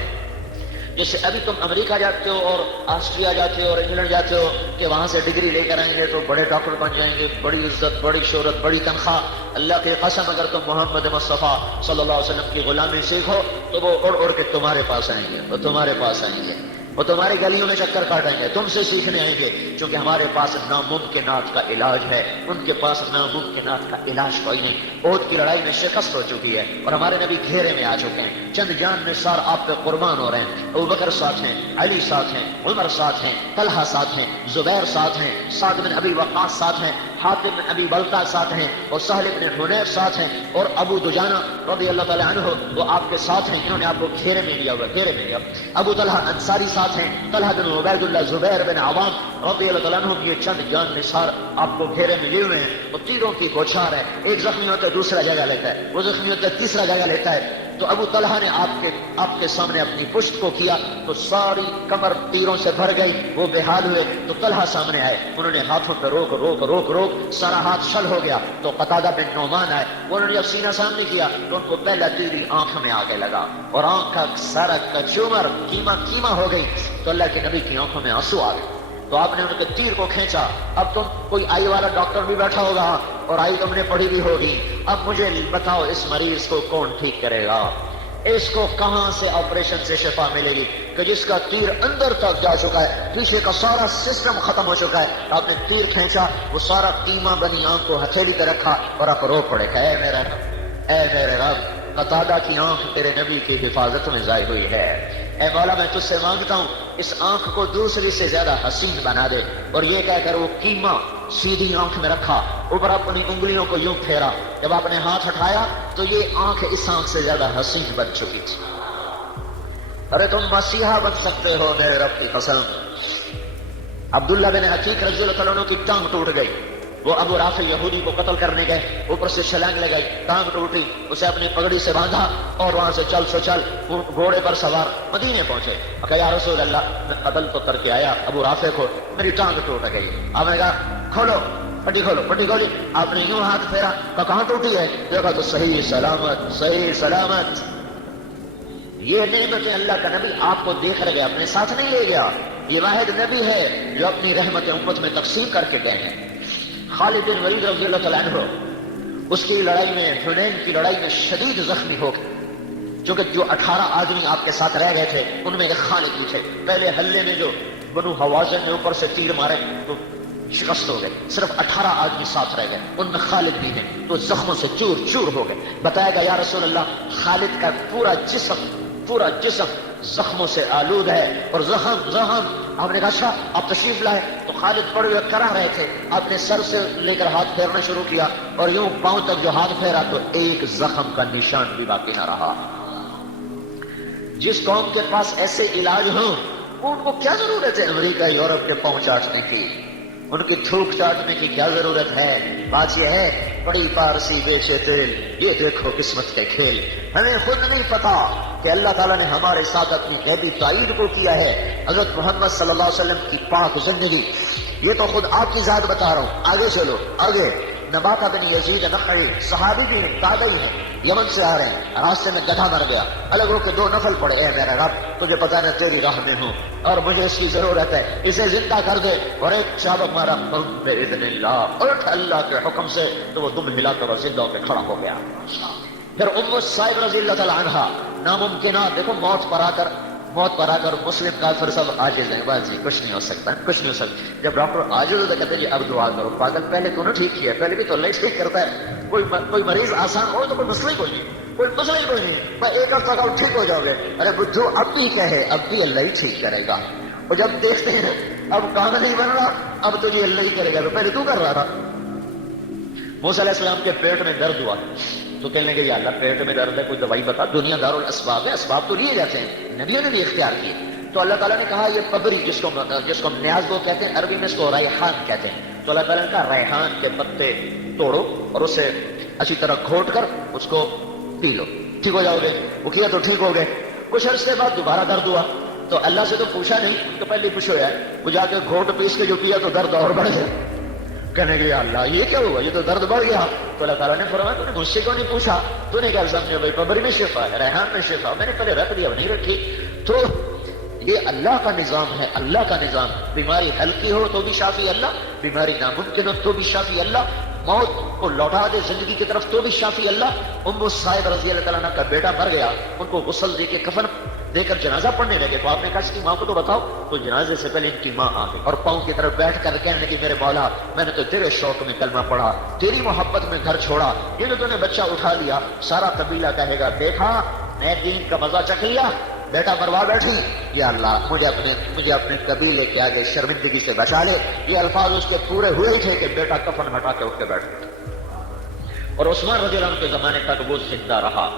جیسے ابھی تم امریکہ جاتے ہو اور آسٹریا جاتے ہو اور انگلینڈ جاتے ہو کہ وہاں سے ڈگری لے کر آئیں گے تو بڑے ڈاکٹر بن جائیں گے، بڑی عزت، بڑی شہرت، بڑی تنخواہ. اللہ کی قسم اگر تم محمد مصطفیٰ صلی اللہ علیہ وسلم کی غلامی سیکھو تو وہ اڑ اڑ کے تمہارے پاس آئیں گے، وہ تمہارے پاس آئیں گے، وہ تمہاری گلیوں میں چکر کاٹیں گے، تم سے سیکھنے آئیں گے. کیونکہ ہمارے پاس ناممکنات کا علاج ہے، ان کے پاس ناممکنات کا علاج کوئی نہیں. احد کی لڑائی میں شکست ہو چکی ہے اور ہمارے نبی گھیرے میں آ چکے ہیں. چند جان نثار آپ پہ قربان ہو رہے ہیں. ابوبکر ساتھ ہیں، علی ساتھ ہیں، عمر ساتھ ہیں، طلحہ ساتھ ہیں، زبیر ساتھ ہیں، سعد بن ابی وقاص ساتھ ہیں، حاتم بن ابی بلتع ساتھ ہیں اور سہل بن حنیف ساتھ ہیں اور ابو دجانہ رضی اللہ تعالی عنہ وہ آپ کے ساتھ ہیں. انہوں نے آپ کو گھیرے میں لیا ہوا، گھیرے میں لیا. ابو طلحہ انصاری ساتھ ہیں، طلحہ بن عبید اللہ، زبیر بن عوام رضی اللہ تعالیٰ عنہ. یہ چند جان نثار آپ کو گھیرے میں لیے ہوئے ہیں. وہ تیروں کی بوچھار ہے، ایک زخمی ہوتا ہے دوسرا جگہ لیتا ہے، وہ زخمی ہوتا ہے تیسرا جگہ لیتا ہے. تو ابو طلحہ نے آپ کے سامنے اپنی پشت کو کیا تو ساری کمر تیروں سے بھر گئی، وہ بے حال ہوئے. تو طلحہ سامنے آئے، انہوں نے ہاتھوں پہ روک روک روک روک سارا ہاتھ شل ہو گیا. تو قتادہ بن نعمان آئے، انہوں نے جب سینہ سامنے کیا تو ان کو پہلا تیری آنکھ میں آگے لگا اور آنکھ کا سارا کچومر کیما ہو گئی. تو اللہ کے نبی کی آنکھوں میں آنسو آ گئے. تو آپ نے ان کے تیر کو کھینچا. اب تم کوئی آئی والا ڈاکٹر بھی بیٹھا ہوگا اور آئی تم نے پڑھی بھی ہوگی. اب مجھے بتاؤ اس مریض کو کون ٹھیک کرے گا؟ اس کو کہاں سے آپریشن سے شفا ملے گی کہ جس کا تیر اندر تک جا چکا ہے، پیچھے کا سارا سسٹم ختم ہو چکا ہے. آپ نے تیر کھینچا، وہ سارا کیما بنی آنکھ کو ہتھیلی پہ رکھا اور آپ رو پڑے کہ اے میرے رب، اے میرے رب، قتادہ کی آنکھ تیرے نبی کی حفاظت میں ضائع ہوئی ہے. اے مولا میں تجھ سے مانگتا ہوں اس آنکھ کو دوسری سے زیادہ حسین بنا دے. اور یہ کہہ کر وہ کیما سیدھی آنکھ میں رکھا، اوپر اپنی انگلیوں کو یوں پھیرا. جب آپ نے ہاتھ ہٹایا تو یہ آنکھ اس آنکھ سے زیادہ حسین بن چکی تھی. ارے تم مسیحا بن سکتے ہو میرے رب کی قسم. عبداللہ بن عتیق رضی اللہ عنہ کی ٹانگ ٹوٹ گئی. وہ ابو رافع یہودی کو قتل کرنے گئے، اوپر سے چھلانگ لگائی، ٹانگ ٹوٹی، اسے اپنی پگڑی سے باندھا اور وہاں سے چل سو چل گھوڑے پر سوار مدینے پہنچے. کہ یا رسول اللہ، میں قتل تو کر کے آیا ابو رافع کو، میری ٹانگ ٹوٹ گئی. آپ نے کہا کھولو پٹی، کھولو پٹی کھولی. آپ نے یوں ہاتھ پھیرا تو کہاں ٹوٹی ہے؟ دیکھا تو صحیح سلامت، صحیح سلامت. یہ نعمتیں اللہ کا نبی آپ کو دے کر گیا، اپنے ساتھ نہیں لے گیا. یہ واحد نبی ہے جو اپنی رحمت امت میں تقسیم کر کے گئے ہیں. خالد بن ولید رضی اللہ تعالیٰ عنہ اس کی لڑائی میں، حنین کی لڑائی میں شدید زخمی ہو گئے، چونکہ جو 18 آدمی آپ کے ساتھ رہ گئے تھے ان میں ایک خالد بھی تھے. پہلے حلے میں جو بنو حوازن نے اوپر سے تیر مارے تو شکست ہو گئے، صرف 18 آدمی ساتھ رہ گئے، ان میں خالد بھی ہیں، تو زخموں سے چور چور ہو گئے. بتایا گیا یا رسول اللہ خالد کا پورا جسم زخموں سے آلود ہے، اور زخم آپ نے کہا اچھا آپ تشریف لائے تو خالد پڑے ہوئے کرا رہے تھے، آپ نے سر سے لے کر ہاتھ پھیرنا شروع کیا اور یوں پاؤں تک جو ہاتھ پھیرا تو ایک زخم کا نشان بھی باقی نہ رہا. جس قوم کے پاس ایسے علاج ہوں ان کو کیا ضرورت ہے امریکہ یورپ کے پاؤں چاٹنے کی، ان کی تھوک چاٹنے کی کیا ضرورت ہے. بات یہ ہے بڑی پارسی بیچے تیل، یہ دیکھو قسمت کے کھیل. ہمیں خود نہیں پتا کہ اللہ تعالیٰ نے ہمارے ساتھ اپنی غیبی تائید کو کیا ہے. حضرت محمد صلی اللہ علیہ وسلم کی پاک زندگی، یہ تو خود آپ کی ذات بتا رہا ہوں. آگے چلو آگے. نباتہ بن یزید نخعی صحابی بھی ہیں، تابعی ہیں، یمن سے آ رہے ہیں، راستے میں گدھا مر گیا، الگ ہو کے 2 نفل پڑے، اے میرا رب تجھے پتا ہے تیری راہ میں ہوں اور مجھے اس کی ضرورت ہے، اسے زندہ کر دے. اور ایک چابک مارا، باذن اللہ، اٹھ اللہ کے حکم سے، تو وہ دم ہلا کر زندہ ہو کے کھڑا ہو گیا. پھر ام الصائب رضی اللہ تعالی عنہا، ناممکنات دیکھو، موت پر آ کر مسلم کافر سب عاجز ہیں، بس جی کچھ نہیں ہو سکتا. جب ڈاکٹر عاجز ہوتا کہتے جی اب دعا کرو. پاگل پہلے تو نہ ٹھیک کیا، پہلے بھی تو اللہ ٹھیک کرتا ہے. کوئی مریض آسان ہو تو کوئی مسئلہ کوئی نہیں، میں ایک ہفتہ کا ٹھیک ہو جاؤ گے. ارے بدھو اب بھی کہے، اب بھی اللہ ہی ٹھیک کرے گا. اور جب دیکھتے ہیں اب کام نہیں بن رہا، اب تو یہ اللہ ہی کرے گا، تو پہلے تو کر رہا تھا. موسیٰ علیہ السلام کے پیٹ میں درد ہوا تو کہنے لگے یا اللہ پیٹ میں درد ہے کوئی دوائی بتا. دنیا دار الاسباب ہے، اسباب تو لیے جاتے ہیں، نبیوں نے بھی اختیار کیے. تو اللہ تعالیٰ نے کہا یہ پگڑی جس کو نیاز وہ کہتے ہیں، عربی میں اس کو ریحان کہتے ہیں. تو اللہ تعالیٰ نے کہا ریحان کے پتے توڑو اور اسے اچھی طرح گھونٹ کر اس کو پی لو، ٹھیک ہو جاؤ گے. وہ کیا تو ٹھیک ہو گئے. کچھ عرصے بعد دوبارہ درد ہوا تو اللہ سے تو پوچھا نہیں، تو پہلے پوچھو یار، وہ جا کے گھونٹ پیس کے جو پیا تو درد اور بڑھ گیا. کہنے کے اللہ یہ کیا ہوا، یہ تو درد بڑھ گیا. تو اللہ تعالیٰ نے فرمایا تو نے مجھ سے کیوں نہیں پوچھا، تو نے کیا سمجھا بھائی پبری میں شفا ہے، ریحان میں شفا، میں نے پہلے رکھ دیا نہیں رکھی. تو یہ اللہ کا نظام ہے، اللہ کا نظام. بیماری ہلکی ہو تو بھی شافی اللہ، بیماری ناممکن ہو تو بھی شافی اللہ، موت کو لوٹا دے زندگی کی طرف تو بھی شافی اللہ. ام الصائب رضی اللہ تعالیٰ عنہ کا بیٹا مر گیا، ان کو غسل دے کے کفن دے کر جنازہ پڑھنے لگے. تو آپ نے کہا اس کی ماں کو تو بتاؤ. تو جنازے سے پہلے ان کی ماں آ گئی اور پاؤں کی طرف بیٹھ کر کہنے لگی میرے مولا میں نے تو تیرے شوق میں کلمہ پڑھا، تیری محبت میں گھر چھوڑا، یہ جو تو نے بچہ اٹھا لیا سارا قبیلہ کہے گا دیکھا میں دین کا مزہ چکھ لیا، بیٹا مروا بیٹھی. یا اللہ مجھے اپنے قبیلے کے آگے شرمندگی سے بچا لے. یہ الفاظ اس کے پورے ہوئے تھے کہ بیٹا کفن ہٹا کے اٹھ کے بیٹھ گیا. اور عثمان رضی اللہ عنہ کے زمانے تک وہ زندہ رہا.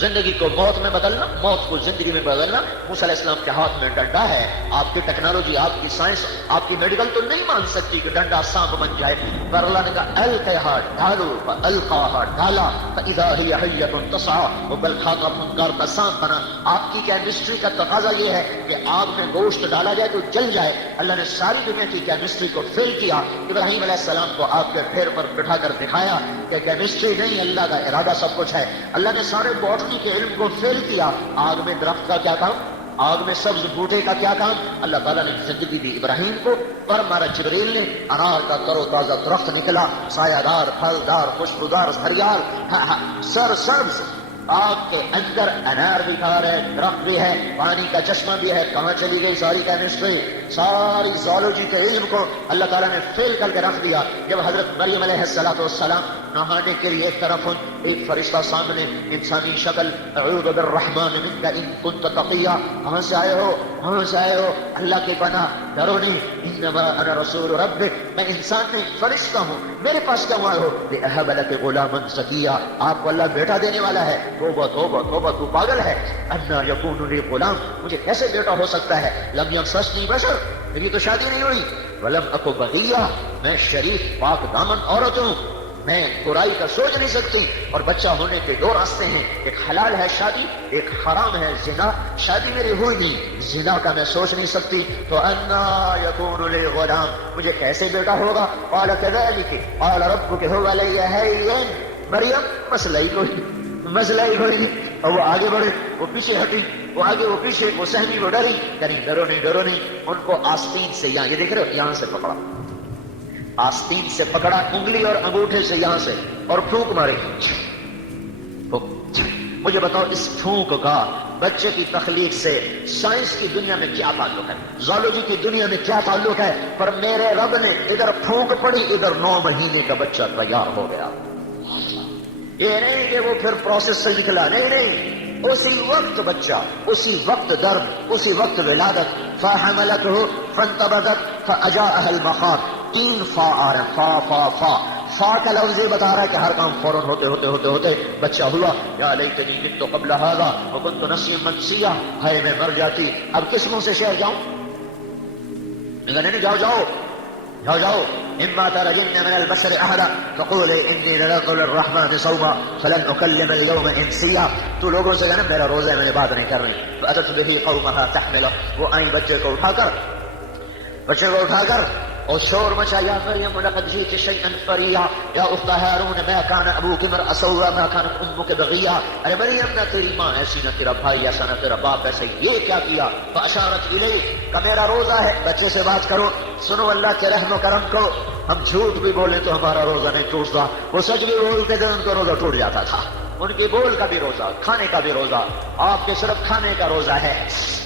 زندگی کو موت میں بدلنا، موت کو زندگی میں بدلنا موسیٰ علیہ السلام کے ہاتھ میں ڈنڈا ہے. آپ کی ٹیکنالوجی، آپ کی سائنس، آپ کی میڈیکل تو نہیں مان سکتی کہ ڈنڈا سانپ بن جائے. پر اللہ نے کہا القیہا، ڈالو، فالقاہا، ڈالا، فاذا ہی حیۃ تسعی، وہ بلکھا کا منکار کا سانپ بنا. آپ کی کیمسٹری کا تقاضا یہ ہے کہ آگ میں گوشت ڈالا جائے تو جل جائے. اللہ نے ساری دنیا کی کیمسٹری کو فیل کیا. ابراہیم علیہ السلام کو آگ کے پھیر پر بٹھا کر دکھایا کہ کیمسٹری نہیں، اللہ کا ارادہ سب کچھ ہے. اللہ نے سارے باٹنی کے علم کو فیل کیا. آگ میں درخت کا کیا کام، آگ میں سبز بوٹے کا کیا کام. اللہ تعالیٰ نے زندگی دی ابراہیم کو، پر ہمارا جبریل نے انار کا تر و تازہ درخت نکلا، سایہ دار، پھلدار، خوشبودار، ہریال، سر سبز. آگ کے اندر انار بھی کھا رہے، درخت بھی ہے، پانی کا چشمہ بھی ہے. کہاں چلی گئی ساری کیمسٹری، ساری زولوجی کے علم کو اللہ تعالیٰ نے فیل کر کے رکھ دیا. جب حضرت مریم علیہ السلام نہانے کے لیے ایک طرف ایک فرشتہ سامنے، انسانی شکل، اعوذ بالرحمن منک ان کنت تقیا، کہاں سے آئے ہو اللہ کے پناہ، ڈرو نہیں، انما انا رسول ربک، میں انسان نہیں فرشتہ ہوں، میرے پاس کیوں آئے ہو؟ لأہب لک غلاما زکیا، آپ کو اللہ بیٹا دینے والا ہے. توبہ توبہ توبہ، تو پاگل ہے. انا یکون لی غلام، مجھے کیسے بیٹا ہو سکتا ہے؟ لم یمسسنی بشر، میری تو شادی نہیں ہوئی. ولم اکو بغیہ، میں شریف پاک دامن عورت ہوں، میں برائی کا سوچ نہیں سکتی. اور بچہ ہونے کے 2 راستے ہیں، ایک حلال ہے شادی، ایک حرام ہے زنا. شادی میری ہوئی نہیں، زنا کا میں سوچ نہیں سکتی. تو انا یکون لی غلام، مجھے کیسے بیٹا ہوگا؟ قال کذلک قال ربک هو علی هین. مریم مسئلہ ہی کوئی. اور وہ آگے بڑھے وہ پیچھے ہٹی، وہ آگے وہ پیچھے، وہ سہمی وہ ڈری، یعنی ڈرو نہیں، ان کو آستین سے یہاں، یہ دیکھ رہے ہو، یہاں سے پکڑا، آستین سے پکڑا، انگلی اور انگوٹھے سے یہاں سے، اور پھونک ماری۔ مجھے بتاؤ اس پھونک کا بچے کی تخلیق سے سائنس کی دنیا میں کیا تعلق ہے، زالوجی کی دنیا میں کیا تعلق ہے؟ پر میرے رب نے ادھر پھونک پڑی، ادھر 9 مہینے کا بچہ تیار ہو گیا۔ یہ نہیں کہ وہ پھر پروسیس سے نکلا، نہیں، اسی وقت بچہ، اسی وقت درد، اسی وقت ولادت۔ فحملته فانتبذت فاجاءها المخاض، 3 فا آ رہا، فا فا فا، فا کا لفظ یہ بتا رہا ہے کہ ہر کام فوراً ہوتے بچہ ہوا۔ یا لیتنی مت قبل هذا وكنت نسيا منسيا، ہائے میں مر جاتی، اب کس منہ سے شعر جاؤں؟ نہیں، جاؤ، اما ترجن من البشر احدا فقولي انی نذرت للرحمن صوما فلن اكلم اليوم انسیا، تو لوگوں سے کہنا میرا روزہ ہے، میں بات نہیں کر رہی۔ فاتت به قومها تحمله، وہ آئیں بچے کو اٹھا کر اور شور مچا، یا مریم لقد جئت شيئا فريا یا اخت ہارون ما كان ابوك امرأ سوء ما كانت امك بغيا، ارے مریم نہ تیری ماں ایسی، نہ تیرا بھائی ایسا، نہ تیرا باپ ایسا، یہ کیا کیا؟ فاشارت الیہ، کہ میرا روزہ ہے، بچے سے بات کرو، سنو اللہ کے رحم و کرم کو، ہم جھوٹ بھی بولیں تو ہمارا روزہ نہیں ٹوٹتا، وہ سچ بھی بولتے تھے ان کا روزہ ٹوٹ جاتا تھا، ان کی بول کا بھی روزہ، کھانے کا بھی روزہ، آپ کے صرف کھانے کا روزہ ہے۔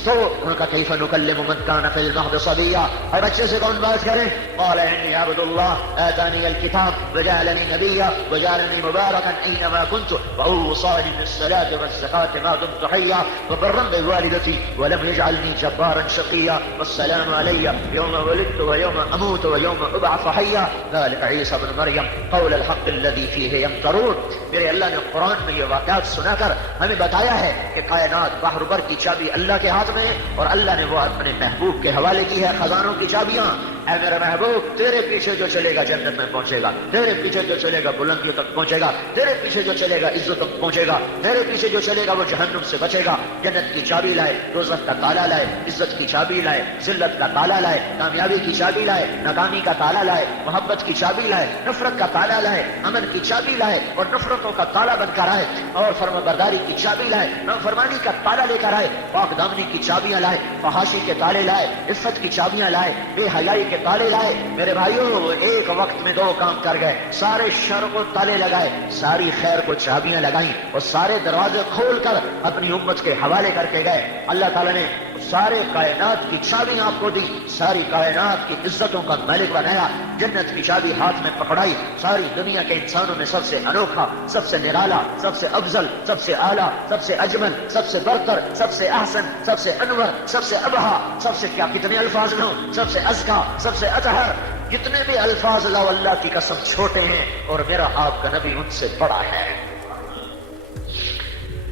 تو ان کا کیف نکلم من کان فی المہد صبیا، اور بچے سے کون بات کرے؟ قال انی عبد اللہ آتانی الکتاب وجعلنی نبیا وجعلنی مبارکا اینما کنت واوصانی بالصلاة والزکاة ما دمت حیا وبرا بوالدتی ولم یجعلنی جبارا شقیا والسلام علی یوم ولدت ویوم اموت ویوم ابعث حیا ذلك عیسی بن مریم قول الحق الذی فیہ یمترون۔ میرے اللہ نے قرآن میں یہ واقعات سنا کر ہمیں بتایا ہے کہ کائنات بحر بر کی چابی اللہ کے ہاتھ میں ہے، اور اللہ نے وہ اپنے محبوب کے حوالے کی ہے خزانوں کی چابیاں۔ اے میرا محبوب، تیرے پیچھے جو چلے گا جنت میں پہنچے گا، تیرے پیچھے جو چلے گا بلندیوں تک پہنچے گا، تیرے پیچھے جو چلے گا عزت تک پہنچے گا، تیرے پیچھے جو چلے گا وہ جہنم سے بچے گا۔ جنت کی چابی لائے، دوزخ کا تالا لائے، عزت کی چابی لائے، ذلت کا تالا لائے، کامیابی کی چابی لائے، ناکامی کا تالا لائے، محبت کی چابی لائے، نفرت کا تالا لائے، امن کی چابی لائے اور نفرتوں کا تالا بن کر آئے، اور فرما برداری کی چابی لائے، نافرمانی کا تالا لے کر آئے، پاک دامنی کی چابیاں لائے، فحاشی کے تالے لائے، عفت کی چابیاں لائے، بے حیائی کے تالے لائے۔ میرے بھائیوں، ایک وقت میں 2 کام کر گئے، سارے شر کو تالے لگائے، ساری خیر کو چابیاں لگائیں، اور سارے دروازے کھول کر اپنی امت کے حوالے کر کے گئے۔ اللہ تعالیٰ نے سارے کائنات کی چابیاں آپ کو دی، ساری کائنات کی عزتوں کا مالک بنایا، جنت کی چابی ہاتھ میں پکڑائی، ساری دنیا کے انسانوں میں سب سے انوکھا، سب سے نرالا، سب سے افضل، سب سے اعلیٰ، سب سے اجمل، سب سے برتر، سب سے احسن، سب سے انور، سب سے ابہا، سب سے کیا کتنے الفاظ میں ہوں، سب سے ازکا، سب سے اطہر، جتنے بھی الفاظ لا اللہ کی قسم چھوٹے ہیں، اور میرا آپ کا نبی ان سے بڑا ہے۔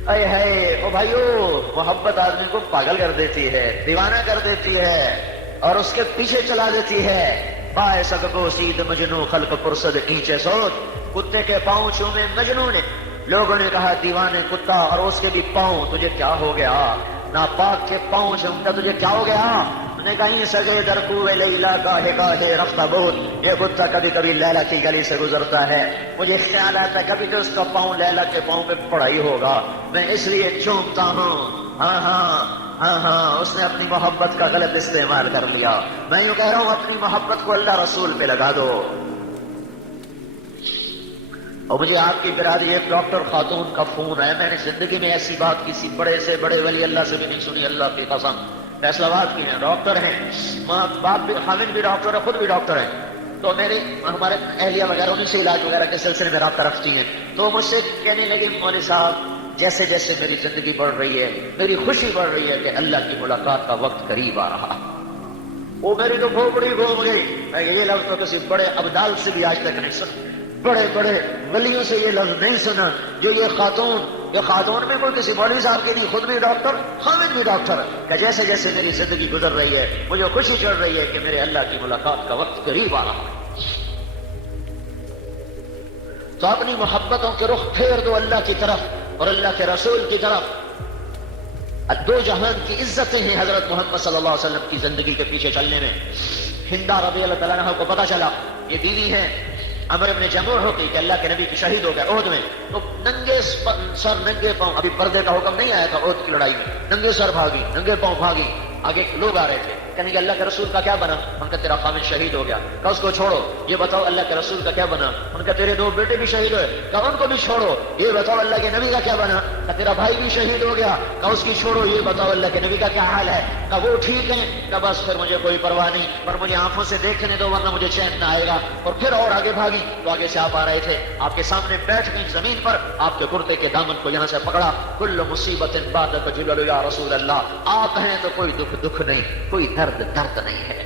اے ہے او بھائیو، محبت آدمی کو پاگل کر دیتی ہے، دیوانہ کر دیتی ہے، اور اس کے پیچھے چلا دیتی ہے۔ پائے سک کو سید مجنو خلق پرسد اینچے سوچ، کتے کے پاؤں چومے مجنو نے، لوگوں نے کہا دیوانے کتا، اور اس کے بھی پاؤں، تجھے کیا ہو گیا؟ ناپاک کے پاؤں چومتا، تجھے کیا ہو گیا؟ نے کہیں سگے در کوئے لیلا گاہے گاہے رفتہ بہت، یہ کتا کبھی کبھی لیلا کی گلی سے گزرتا ہے، مجھے خیال آتا ہے کبھی تو اس کا پاؤں لیلا کے پاؤں پہ پڑا ہی ہوگا، میں اس لیے چومتا ہوں۔ ہاں، اس نے اپنی محبت کا غلط استعمال کر لیا۔ میں یوں کہہ رہا ہوں، اپنی محبت کو اللہ رسول پہ لگا دو۔ اور مجھے آپ کی برادری ایک ڈاکٹر خاتون کا فون ہے، میں نے زندگی میں ایسی بات کسی بڑے سے بڑے ولی اللہ سے بھی نہیں سنی، اللہ کی قسم، فیصلہ آباد کی ہیں، ڈاکٹر ہیں، ماں باپ بھی، خامد بھی ڈاکٹر ہے، خود بھی ڈاکٹر ہیں، تو ہمارے اہلیہ وغیرہ انہیں سے علاج وغیرہ کے سلسلے میں رابطہ رکھتی ہیں، تو مجھ سے کہنے لگی مولوی صاحب جیسے جیسے میری زندگی بڑھ رہی ہے، میری خوشی بڑھ رہی ہے کہ اللہ کی ملاقات کا وقت قریب آ رہا۔ وہ میری تو کھوپڑی گھوم گئی، میں یہ لفظ تو کسی بڑے ابدال سے بھی آج تک نہیں سنا، بڑے بڑے ولیوں سے یہ لفظ نہیں سنا، جو یہ خاتون میں کوئی کسی مولوی صاحب کے نہیں، خود بھی ڈاکٹر، خامد بھی ڈاکٹر، کہ جیسے جیسے میری زندگی گزر رہی ہے مجھے خوشی چڑھ رہی ہے کہ میرے اللہ کی ملاقات کا وقت قریب آ رہا ہے۔ تو اپنی محبتوں کے رخ پھیر دو اللہ کی طرف اور اللہ کے رسول کی طرف۔ دو جہان کی عزتیں ہیں حضرت محمد صلی اللہ علیہ وسلم کی زندگی کے پیچھے چلنے میں۔ ہندا رضی اللہ تعالیٰ عنہ کو پتا چلا یہ بیوی ہے امر ابن جموع ہوتی کہ اللہ کے نبی کی شہید ہو گئے عہد میں، تو ننگے سر ننگے پاؤں، ابھی پردے کا حکم نہیں آیا تھا عہد کی لڑائی میں، ننگے سر بھاگی، ننگے پاؤں بھاگی، آگے لوگ آ رہے تھے کہنے کہ اللہ کے رسول کا کیا بنا؟ ان کا تیرا خامد شہید ہو گیا۔ کہا اس کو چھوڑو، یہ بتاؤ اللہ کے رسول کا کیا بنا؟ ان کا تیرے 2 بیٹے بھی شہید ہوئے۔ کہا ان کو بھی چھوڑو، یہ بتاؤ اللہ کے نبی کا کیا بنا؟ کہا تیرا بھائی بھی شہید ہو گیا۔ کہا اس کی چھوڑو، یہ بتاؤ اللہ کے نبی کا کیا حال ہے؟ کہا وہ ٹھیک ہے۔ کہا بس پھر مجھے کوئی پرواہ نہیں، پر مجھے آنکھوں سے دیکھنے دو ورنہ مجھے چین نہ آئے گا۔ اور پھر اور آگے بھاگی تو آگے سے آپ آ رہے تھے، آپ کے سامنے بیٹھ گئی زمین پر، آپ کے کرتے کے دامن کو یہاں سے پکڑا، کل مصیبت بعدک جلل یا رسول اللہ، آپ ہیں تو کوئی دکھ نہیں، کوئی درد نہیں ہے۔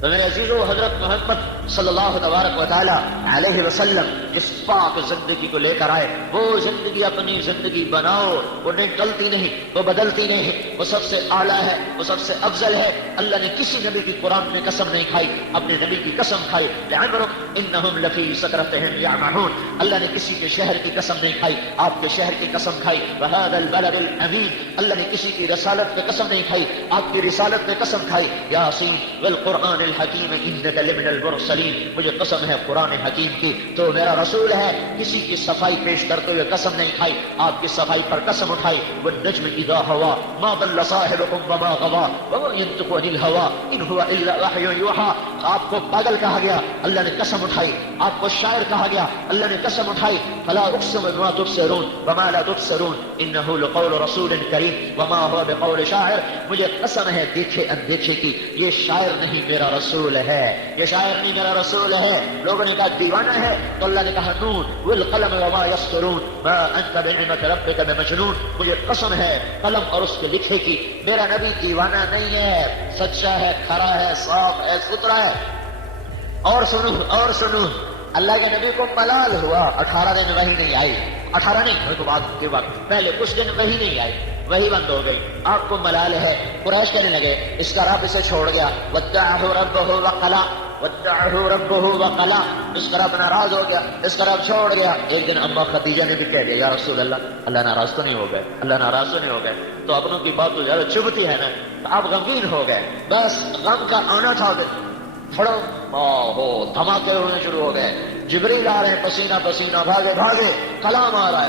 تو میرے عزیزو، حضرت محمد صلی اللہ تبارک و تعالی علیہ وسلم جس پاک زندگی کو لے کر آئے، وہ زندگی اپنی زندگی بناؤ، وہ نکلتی نہیں، وہ بدلتی نہیں، وہ سب سے اعلیٰ ہے، وہ سب سے افضل ہے۔ اللہ نے کسی نبی کی قرآن میں قسم نہیں کھائی، اپنے نبی کی قسم کھائی، لعمرک انہم لفی سکرتہم یعمہون۔ اللہ نے کسی کے شہر کی قسم نہیں کھائی، آپ کے شہر کی قسم کھائی، وہذا البلد الامین۔ اللہ نے کسی کی رسالت پہ قسم نہیں کھائی، آپ کی رسالت پہ قسم کھائی، یاسین والقرآن الحکیم انک لمن المرسلین۔ مجھے قسم ہے قرآن حکیم کی، تو میرا رسول ہے۔ کسی کی صفائی پیش کرتے ہوئے قسم نہیں کھائی، آپ کی صفائی پر قسم اٹھائی، والنجم اذا ہوا ما ضل صاحبکم وما غوا وما ينطق عن الهوى ان هو الا وحی یوحی۔ آپ کو پاگل کہا گیا، اللہ نے قسم اٹھائی۔ آپ کو شاعر کہا گیا، اللہ نے قسم اٹھائی، فلا اقسم بما تبصرون وما لا تبصرون انه لقول رسول کریم وما هو بقول شاعر۔ مجھے قسم ہے دیکھے اندیکھے کی، یہ شاعر نہیں میرا رسول ہے، یہ شاعر نہیں میرا رسول ہے۔ لوگوں نے کہا دیوانہ ہے، تو اللہ نے کہا نون والقلم وما يسطرون ما انت بنعمت ربک بمجنون۔ مجھے قسم ہے قلم اور اس کے لکھے کی، میرا نبی دیوانہ نہیں ہے، سچا ہے، کھرا ہے، صاف ہے، ستھرا ہے۔ اور سنو اللہ کے نبی کو ملال ہوا، 18 دن وحی نہیں آئی، 18 نہیں تو بعد کے وقت پہلے کچھ دن وحی نہیں آئی، وہی بند ہو گئی، آپ کو ملال ہے۔ قریش کہنے لگے اس کا رب اسے چھوڑ گیا، ودعہ ربہ وقلا، ودعہ ربہ وقلا، اس کا رب ناراض ہو گیا، اس کا رب چھوڑ گیا۔ ایک دن اما خدیجہ نے بھی کہہ دیا یا رسول اللہ، اللہ ناراض تو نہیں ہو گئے، اللہ ناراض تو نہیں ہو گئے؟ تو اپنوں کی بات تو زیادہ چبھتی ہے نا، تو آپ غمگین ہو گئے، بس غم کا آنا تھا، تھوڑا دھماکے ہونے شروع ہو گئے، جبریل آ رہے ہیں پسینہ پسینہ، بھاگے کلام آ رہا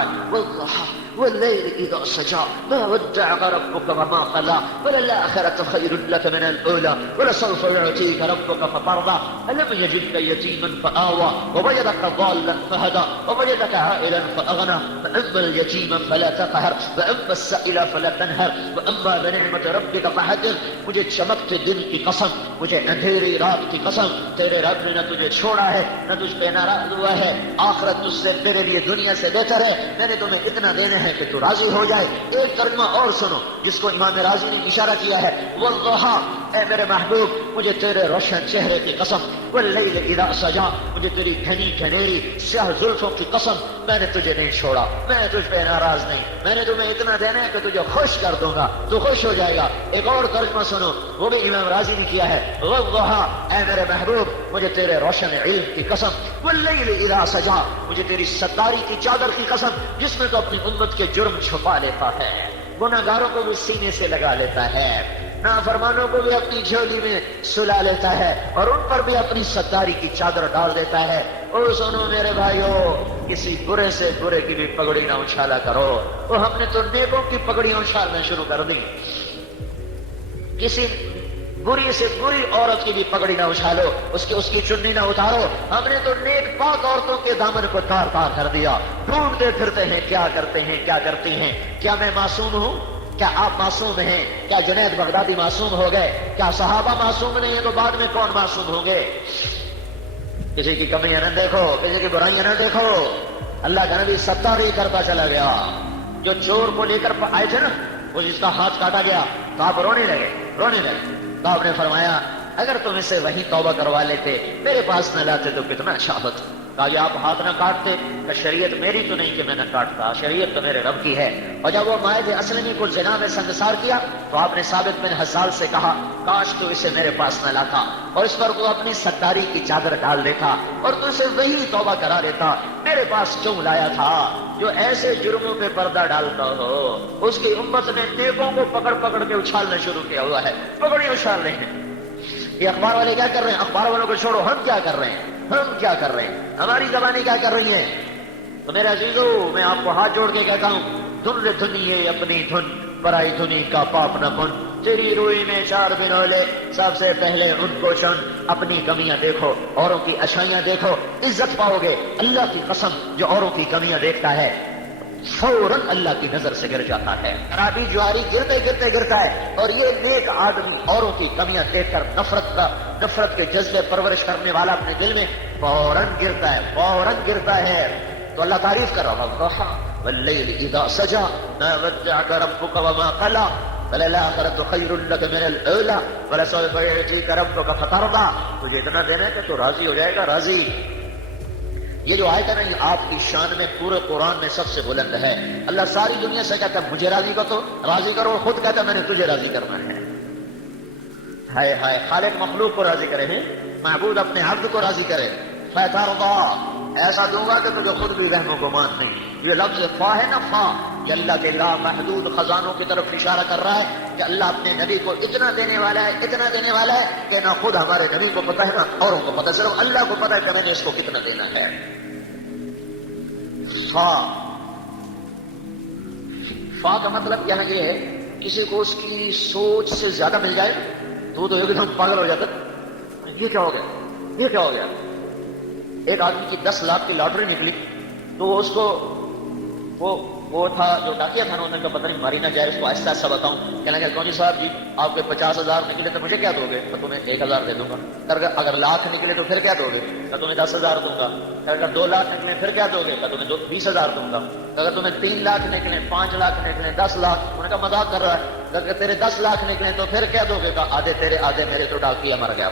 ہے، والليل إذا سجى ما ودعك ربك وما قلى وللآخرة خير لك من الأولى ولسوف يعطيك ربك فترضى ألم يجدك يتيما فآوى ووجدك ضالا فهدى ووجدك عائلا فأغنى فأما اليتيم فلا تقهر وأما السائل فلا تنهر وأما بنعمة ربك فحدث۔ مجھے چمکتے دن کی قسم، مجھے اندھیری رات کی قسم، تیرے رب نے نہ تجھے چھوڑا ہے نہ تجھ پہ ناراض ہوا ہے، آخرت تجھ سے تیرے لیے دنیا سے بہتر ہے، میں نے تمہیں اتنا دینا ہے کہ تو راضی ہو جائے۔ ایک ترجمہ اور سنو جس کو امام راضی نے اشارہ کیا ہے، والضحیٰ، اے میرے محبوب مجھے تیرے روشن چہرے کی قسم، واللیل اذا سجا، مجھے تیری گھنی گھنیری سیاہ زلفوں کی قسم، میں نے تجھے نہیں چھوڑا، میں تجھ پہ ناراض نہیں، میں نے تمہیں اتنا دینا ہے کہ تجھے خوش کر دوں گا، تو خوش ہو جائے گا۔ ایک اور ترجمہ سنو، وہ بھی امام راضی نے کیا ہے، والضحیٰ، اے میرے محبوب مجھے تیرے روشن علم کی قسم، واللیل اذا سجا، مجھے تیری ستاری کی چادر کی قسم جس میں تو اپنی امت کے جرم چھپا لیتا ہے، گناہگاروں کو بھی سینے سے لگا لیتا ہے، نافرمانوں کو بھی اپنی جھولی میں سلا لیتا ہے، اور ان پر بھی اپنی ستاری کی چادر ڈال دیتا ہے۔ او سنو میرے بھائیو، کسی برے سے برے کی بھی پگڑی نہ اچھالا کرو، تو ہم نے تو نیکوں کی پگڑیاں اچھالنا شروع کر دی، کسی بری سے بری عورت کی بھی پگڑی نہ اچھالو، اس کی چننی نہ اتارو، ہم نے تو نیک پاک عورتوں کے دامن کو تار تار کر دیا، ڈھونڈتے پھرتے ہیں کیا کرتے ہیں کیا کرتی ہیں۔ کیا میں معصوم ہوں؟ کیا آپ معصوم ہیں؟ کیا جنید بغدادی معصوم ہو گئے؟ کیا صحابہ معصوم نہیں ہیں تو بعد میں کون معصوم ہوں گے؟ کسی کی کمیاں نہ دیکھو، کسی کی برائیاں نہ دیکھو، اللہ کا نبی ستاری کرتا چلا گیا۔ جو چور کو لے کر آئے تھے نا، وہ جس کا ہاتھ کاٹا گیا تو آپ رونے لگے تو آپ نے فرمایا اگر تم اسے وہیں توبہ کروا لیتے، میرے پاس نہ لاتے تو کتنا اچھا ہوتا۔ کہا کہ آپ ہاتھ نہ کاٹتے، کہ شریعت میری تو نہیں کہ میں نہ کاٹتا، شریعت تو میرے رب کی ہے۔ اور جب وہ مائد اسلمی کو زنا میں سنگسار کیا تو آپ نے ثابت بن حسال سے کہا کاش تو اسے میرے پاس نہ لاتا اور اس پر تو اپنی ستاری کی چادر ڈال دیتا اور تو اسے وہی توبہ کرا دیتا، میرے پاس کیوں لایا تھا؟ جو ایسے جرموں پہ پردہ ڈالتا ہو اس کی امت نے نیکوں کو پکڑ پکڑ کے اچھالنا شروع کیا ہوا ہے، پکڑی اچھال رہے ہیں۔ یہ اخبار والے کیا کر رہے ہیں؟ اخبار والوں کو چھوڑو، ہم کیا کر رہے ہیں؟ ہم کیا کر رہے ہیں؟ ہماری زبانیں کیا کر رہی ہیں؟ تو میرے عزیزو، میں آپ کو ہاتھ جوڑ کے کہتا ہوں، دھن دھنیے اپنی دھن، برائی دھنی کا پاپ نہ کن، تیری روئی میں چار بنولے، سب سے پہلے ان کو چن، اپنی کمیاں دیکھو، اوروں کی اچھائیاں دیکھو، عزت پاؤ گے۔ اللہ کی قسم، جو اوروں کی کمیاں دیکھتا ہے فوراً اللہ کی نظر سے گر جاتا ہے۔ خرابی جواری گرتے گرتے گرتا ہے، اور یہ نیک آدمی اوروں کی کمیاں دیکھ کر نفرت کے جذبے پرورش کرنے والا اپنے دل میں فوراً گرتا ہے، فوراً گرتا ہے۔ تو اللہ تعریف کر رہا ہے، واللیل اذا سجا ما ودعك ربك وما قلى وللآخرة خیر لك من الأولى ولسوف يعطيك ربك فترضى۔ تجھے اتنا دینا ہے کہ تو راضی ہو جائے گا، راضی۔ یہ جو آیت ہے نا، یہ آپ کی شان میں پورے قرآن میں سب سے بلند ہے۔ اللہ ساری دنیا سے کہتا ہے مجھے راضی راضی کرو، خود کہتا ہے میں نے تجھے راضی کرنا ہے۔ ہائے ہائے، خالق مخلوق کو راضی کرے ہیں، معبود اپنے عبد کو راضی کرے۔ فترضى، ایسا دوں گا کہ تجھے خود بھی وہم و گمان نہیں۔ یہ لفظ فا ہے نا، فا، کہ اللہ کے لا محدود خزانوں کی طرف اشارہ کر رہا ہے کہ اللہ اپنے نبی کو اتنا دینے والا ہے، اتنا دینے والا ہے کہ نہ خود ہمارے نبی کو پتہ ہے نہ اوروں کو پتہ ہے، صرف اللہ کو پتہ ہے کہ میں نے اس کو کتنا دینا ہے۔ فا کا مطلب یہاں یہ ہے، کسی کو اس کی سوچ سے زیادہ مل جائے تو وہ ایک دم پاگل ہو جاتا، یہ کیا ہو گیا، یہ کیا ہو گیا۔ ایک آدمی کی 10 لاکھ کی لاٹری نکلی تو اس کو وہ تھا جو ڈاکیا تھا نا، انہوں نے کہا پتہ نہیں ماری نہ جائے، اس کو آہستہ آہستہ بتاؤں۔ کہنے لگے کون جی صاحب جی آپ کے 50,000 نکلے تو مجھے کیا دو گے؟ تو تمہیں 1,000 دے دوں گا۔ اگر لاکھ نکلے تو پھر کیا دو گے؟ تو تمہیں 10,000 دوں گا۔ اگر 2 لاکھ نکلے پھر کیا دو گے؟ تو تمہیں 20,000 دوں گا۔ اگر تمہیں 3 لاکھ نکلے، 5 لاکھ نکلے، 10 لاکھ، انہوں نے کہا مذاق کر رہا ہے۔ اگر تیرے 10 لاکھ نکلے تو پھر کیا دو گے؟ تو آدھے تیرے آدھے میرے، تو ڈاکیا مر گیا۔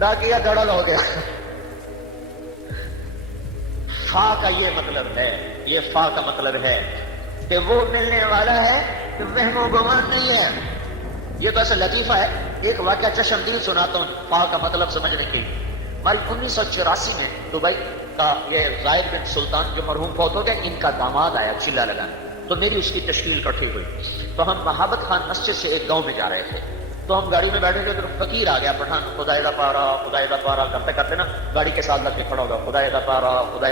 ڈاکیا دڑل ہو گیا۔ فا کا یہ مطلب ہے، یہ فا کا مطلب ہے کہ وہ ملنے والا ہے کہ وہم و گمان نہیں ہے۔ یہ تو ایسا لطیفہ ہے، ایک واقعہ چشم دل سناتا ہوں فا کا مطلب سمجھنے کی۔ ہماری 1984 میں دبئی کا یہ زاہد بن سلطان جو مرحوم فوت ہو گیا، ان کا داماد آیا چلا لگانے، تو میری اس کی تشکیل کٹھی ہوئی۔ تو ہم محبت خان مسجد سے ایک گاؤں میں جا رہے تھے، تو ہم گاڑی میں بیٹھے تھے، تو فقیر آ گیا پٹھان، خدائے دا پارا کرتے کرتے نا گاڑی کے ساتھ لگ کے کھڑا ہوگا، خدائے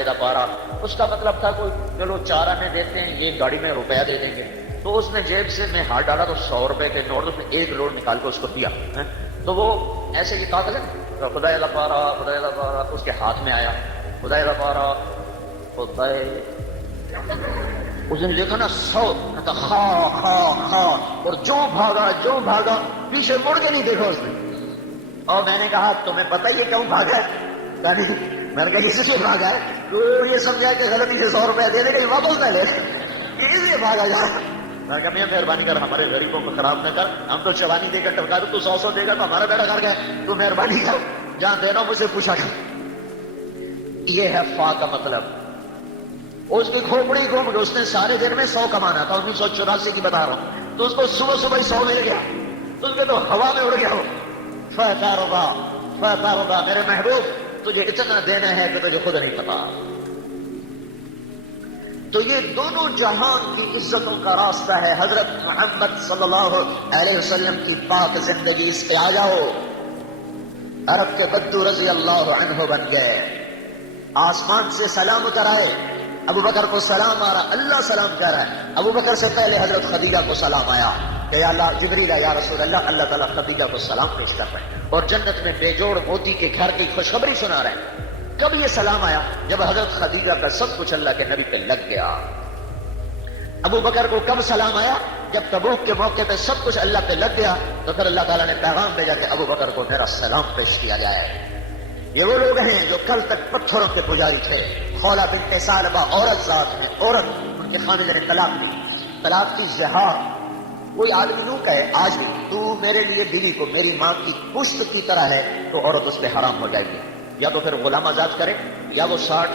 دا پارا۔ اس کا مطلب تھا کوئی چلو 4 آنے دیتے ہیں، یہ گاڑی میں روپیہ دے دیں گے۔ تو اس نے جیب سے میں ہاتھ ڈالا تو 100 روپے کے نوٹ، اس نے 1 روڑ نکال کے اس کو دیا۔ تو وہ ایسے یہ کاغذ ہے، خدائے دا پارا اس کے ہاتھ میں آیا، خدائے دا پارا، اس نے دیکھا نا 100، خا اور جو بھاگا پیچھے مڑ کے نہیں دیکھا اس نے۔ اور میں نے کہا تمہیں پتہ یہ کیوں بھاگا ہے؟ میں نے کہا اس لیے بھاگا ہے تو یہ سمجھا کہ غلطی سے 100 روپے دے دے گا، واپس نہ لے، اس لیے بھاگا جا۔ میں نے کہا میں مہربانی کر ہمارے غریبوں کو خراب نہ کر، ہم تو چوانی دے کر ٹپکا دو، تو 100 دے گا تو ہمارا بیٹا گھر گئے، تو مہربانی کر جہاں دینا مجھ سے پوچھا کر۔ یہ ہے فا کا مطلب۔ اس کی کھوپڑی گھوم گئی، اس نے سارے دن میں 100 کمانا تھا، 1984 کی بتا رہا ہوں، تو اس کو صبح ہی 100 مل گیا، تو اس کے تو ہوا میں اڑ گیا ہو۔ فترضى میرے محبوب تجھے اتنا دینا ہے کہ تجھے خود نہیں پتا۔ تو یہ دونوں جہان کی عزتوں کا راستہ ہے۔ حضرت محمد صلی اللہ علیہ وسلم کی پاک زندگی، اس پہ آ جاؤ۔ عرب کے بدو رضی اللہ عنہ بن گئے، آسمان سے سلام اتر آئے، ابو بکر کو سلام آ رہا، اللہ سلام کہہ رہا ہے۔ ابو بکر سے پہلے حضرت خدیجہ کو سلام آیا کہ یا اللہ، جبریل یا رسول اللہ، اللہ تعالیٰ خدیجہ کو سلام پیش کر رہے ہیں اور جنت میں بے جوڑ موتی کے گھر کی خوشخبری سنا رہے ہیں۔ کب یہ سلام آیا؟ جب حضرت خدیجہ کا سب کچھ اللہ کے نبی پہ لگ گیا۔ ابو بکر کو کب سلام آیا؟ جب تبوک کے موقع پہ سب کچھ اللہ پہ لگ گیا، تو پھر اللہ تعالیٰ نے پیغام بھیجا کہ ابو بکر کو میرا سلام پیش کیا جائے۔ یہ وہ لوگ ہیں جو کل تک پتھروں کے پجاری تھے۔ خولا بنت ثعلبہ عورت ذات میں، عورت، ان کے خاوند نے طلاق دی، طلاق کی زہار۔ کوئی آدمی نو کہے آج بھی تو میرے لیے بیوی کو میری ماں کی پشت کی طرح ہے، تو عورت اس پہ حرام ہو جائے گی۔ یا تو پھر غلام آزاد کرے، یا وہ 60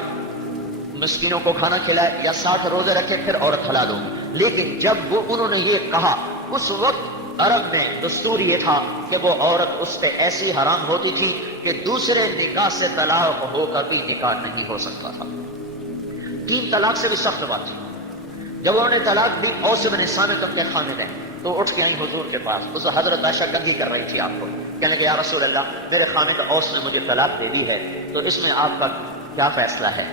مسکینوں کو کھانا کھلائے، یا 60 روزے رکھے، پھر عورت حلال ہو۔ لیکن جب وہ انہوں نے یہ کہا، اس وقت عرب میں دستور یہ تھا کہ وہ عورت اس پہ ایسی حرام ہوتی تھی کہ دوسرے نکاح سے طلاق ہو کر بھی نکاح نہیں ہو سکتا تھا۔ 3 طلاق سے بھی سخت بات تھی۔ جب انہوں نے طلاق دی اوس بن صامت ان کے خامد ہیں تو اٹھ کے آئی حضور کے پاس. اس حضرت عائشہ کنگھی کر رہی تھی آپ کو, کہنے کہ یا رسول اللہ میرے خامد اوس نے مجھے طلاق دے دی ہے, تو اس میں آپ کا کیا فیصلہ ہے؟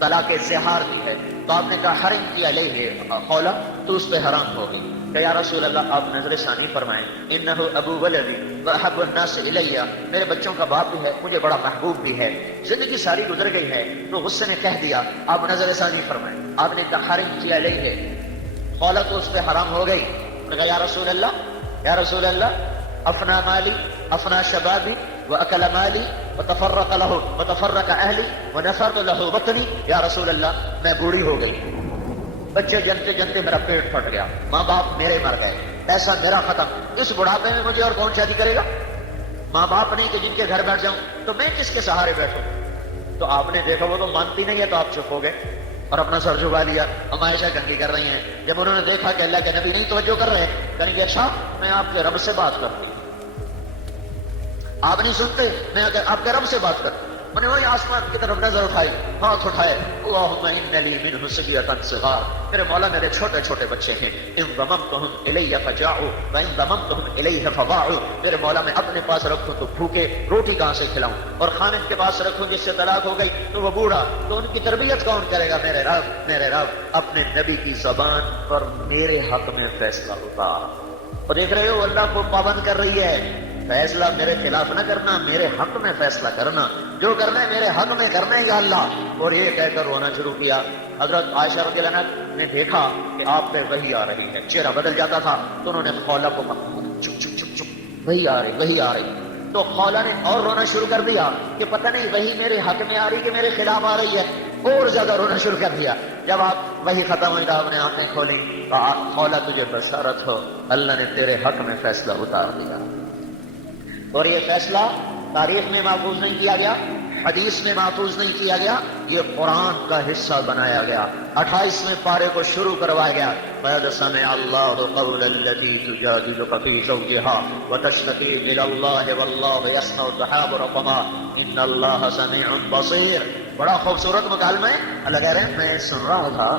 طلاق زہار دی ہے. تو آپ نے کہا حرم کی علیہ قولا, تو اس پہ حرام ہوگی. کہ یا رسول اللہ آپ نظر ثانی فرمائیں, انہو ابو ولدی واحب الناس الیہ, میرے بچوں کا باپ بھی ہے, مجھے بڑا محبوب بھی ہے, زندگی ساری گزر گئی ہے, تو غصے میں کہہ دیا, آپ نظر ثانی فرمائیں. آپ نے کہا حرم کی علیہ قولا, تو اس پہ حرام ہو گئی. نے کہا یا رسول اللہ افنا مالی افنا شبابی واکل مالی وتفرق اہلی ونفرت له بطنی. یا رسول اللہ میں بوڑھی ہو گئی, بچے جنتے جنتے میرا پیٹ پھٹ گیا, ماں باپ میرے مر گئے, پیسہ میرا ختم, اس بڑھاپے میں مجھے اور کون شادی کرے گا؟ ماں باپ نہیں کہ جن کے گھر بیٹھ جاؤں, تو میں کس کے سہارے بیٹھوں؟ تو آپ نے دیکھا وہ تو مانتی نہیں ہے, تو آپ چپ ہو گئے اور اپنا سر جھکا لیا. اب عائشہ کنگھی کر رہی ہیں. جب انہوں نے دیکھا کہ اللہ کے نبی نہیں توجہ کر رہے, کہیں گے اچھا میں آپ کے رب سے بات کرتی ہوں, آپ نہیں سنتے, میں آپ کے رب سے بات کرتی ہوں. میں نے وہی آسمان کی طرف نظر اٹھائی, ہاتھ اٹھائے, اللہم ان لی منہ صبیۃ صغار, میرے مولا میرے چھوٹے چھوٹے بچے ہیں, ان ضممتہم الی فجاعوا وان ضممتہم الیہ فباعوا, میرے مولا میں اپنے پاس رکھوں تو بھوکے روٹی کہاں سے کھلاؤں, اور خامد کے پاس رکھوں جس سے طلاق ہو گئی تو وہ بوڑھا, تو ان کی تربیت کون کرے گا؟ میرے رب اپنے نبی کی زبان پر میرے حق میں فیصلہ ہوتا. اور دیکھ رہے ہو اللہ کو پابند کر رہی ہے, فیصلہ میرے خلاف نہ کرنا, میرے حق میں فیصلہ کرنا, جو کرنا ہے میرے حق میں کرنا ہے یا اللہ. اور یہ کہہ کر رونا شروع کیا. حضرت عائشہ رضی اللہ عنہا نے دیکھا کہ آپ پہ وحی آ رہی ہے, چہرہ بدل جاتا تھا, تو انہوں نے خولہ کو چپ چپ چپ چپ وحی آ رہی. تو خولہ نے اور رونا شروع کر دیا کہ پتہ نہیں وحی میرے حق میں آ رہی کہ میرے خلاف آ رہی ہے, اور زیادہ رونا شروع کر دیا. جب آپ وحی ختم ہوئی, آپ نے آنکھیں کھولی, خولہ تجھے بصارت ہو, اللہ نے تیرے حق میں فیصلہ اتار دیا. اور یہ فیصلہ تاریخ میں محفوظ نہیں کیا گیا, حدیث میں محفوظ نہیں کیا گیا, یہ قرآن کا حصہ بنایا گیا. 28ویں پارے کو شروع کروایا گیا. قد سمع اللہ قول التي تجادلك في زوجها وتشتكي الى الله والله يسمع تحاوركما ان اللہ سمیع بصیر. بڑا خوبصورت مکالمہ ہے. اللہ کہہ رہے ہیں میں سن رہا تھا,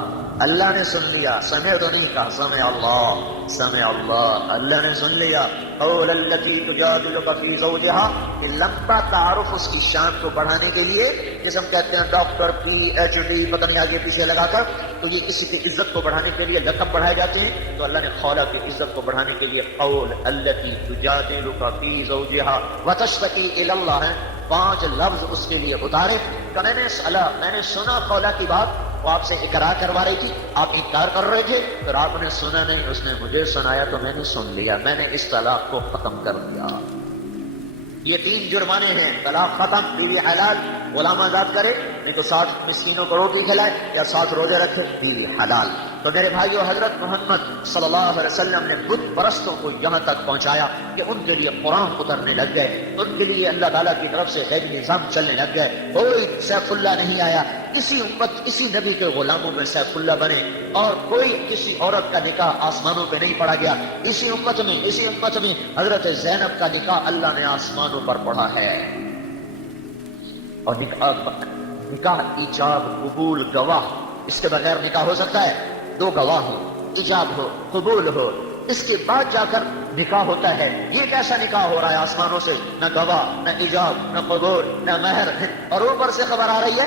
اللہ نے سن لیا, سمع تو نہیں کہا, سمع اللہ, اللہ نے سن لیا. قول التي تجادلك في زوجها, کہ لمبا تعارف اس کی شان کو بڑھانے کے لیے, جسے ہم کہتے ہیں ڈاکٹر PhD پتہ نہیں آگے پیچھے لگا کر, تو یہ کسی کی عزت کو بڑھانے کے لیے لقب بڑھائے جاتے ہیں. تو اللہ نے خولہ کی عزت کو بڑھانے کے لیے قول التي تجادلك في زوجها وتشتكي الى اللہ ہے, 5 لفظ اس کے لیے اتارے. کہ میں نے سنا خولہ کی بات, وہ آپ سے اقرار کروا رہی تھی, آپ انکار کر رہے تھے, پھر آپ نے سنا نہیں, اس نے مجھے سنایا تو میں نے سن لیا, میں نے اس طلاق کو ختم کر دیا. یہ 3 جرمانے ہیں, طلاق ختم, بیوی حلال, غلام آزاد کرے, نہیں تو 7 مسکینوں کو روٹی کھلائے یا 7 روزے رکھے, بیوی حلال. تو میرے بھائیو, حضرت محمد صلی اللہ علیہ وسلم نے بت پرستوں کو یہاں تک پہنچایا کہ ان کے لیے قرآن اترنے لگ گئے, ان کے لیے اللہ تعالیٰ کی طرف سے غیر نظام چلنے لگ گئے. کوئی سیف اللہ نہیں آیا, کسی امت کسی نبی کے غلاموں میں سیف اللہ بنے, اور کوئی کسی عورت کا نکاح آسمانوں پہ نہیں پڑھا گیا. اسی امت میں حضرت زینب کا نکاح اللہ نے آسمانوں پر پڑھا ہے. اور نکاح ایجاب قبول گواہ, اس کے بغیر نکاح ہو سکتا ہے؟ 2 گواہ ہو, ایجاب ہو قبول ہو, اس کے بعد جا کر نکاح ہوتا ہے. یہ کیسا نکاح ہو رہا ہے آسمانوں سے, نہ گواہ, نہ ایجاب, نہ قبول, نہ مہر, اور اوپر سے خبر آ رہی ہے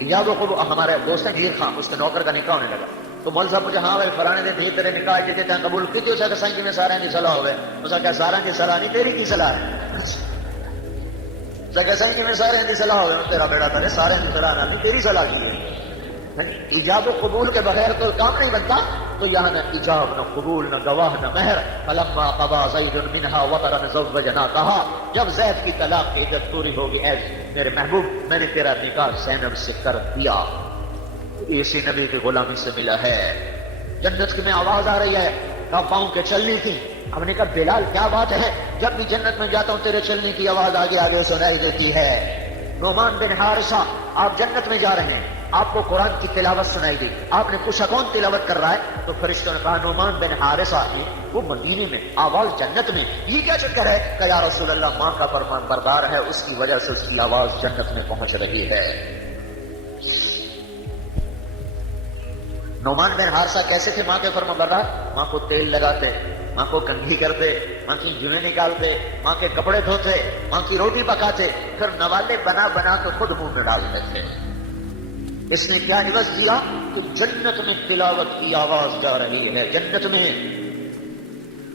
ایجاب و قبول. ہمارے دوست ہیں گیر خان, اس کے نوکر کا نکاح ہونے لگا, تو مول صاحب مجھے ہاں بھائی فلانے دن بھی تیرے نکاح جیتے تھے قبول کی تھی, اسے کہ سائیں جی میں سارے کی صلاح ہو گئے. اسے کیا سارے کی صلاح نہیں, تیری کی صلاح ہے. سائیں جی میں سارے کی صلاح ہو گئے, تیرا بیڑا کرے, سارے کی صلاح نہ تیری صلاح کی ہے. ایجاب و قبول کے بغیر تو کام نہیں بنتا. تو یہاں نہ ایجاب, نہ قبول, نہ گواہ, نہ مہر. فلما قضى زید منها وطرا زوجناکها, جب زید کی طلاق کی عدت پوری ہوگی, اے میرے محبوب میں نے تیرا نکاح زینب سے کر دیا. اسی نبی کی غلامی سے ملا ہے. جنت میں آواز آ رہی ہے, پاؤں کے چلنے کی. ہم نے کہا بلال کیا بات ہے, جب بھی جنت میں جاتا ہوں تیرے چلنے کی آواز آگے آگے سنائی دیتی ہے. نعمان بن حارثہ, آپ جنت میں جا رہے ہیں, آپ کو قرآن کی تلاوت سنائی دی. آپ نے پوچھا کون تلاوت کر رہا ہے, تو فرشتوں نے کہا نعمان بن حارثہ ہے, وہ مدینے میں, آواز جنت میں. یہ کیا چکر ہے؟ کہ یا رسول اللہ ماں کا فرمان بردار ہے, اس کی وجہ سے اس کی آواز جنت میں پہنچ رہی ہے. نعمان بن حارثہ کیسے تھے ماں کے فرمانبردار؟ ماں کو تیل لگاتے، ماں کو کنگھی کرتے، ماں کی جوئیں نکالتے، ماں کے کپڑے دھوتے، ماں کی روٹی پکاتے، پھر نوالے بنا بنا تو خود منہ میں ڈالتے تھے۔ اس نے کیا عوض دیا کہ جنت میں تلاوت کی آواز جا رہی ہے، جنت میں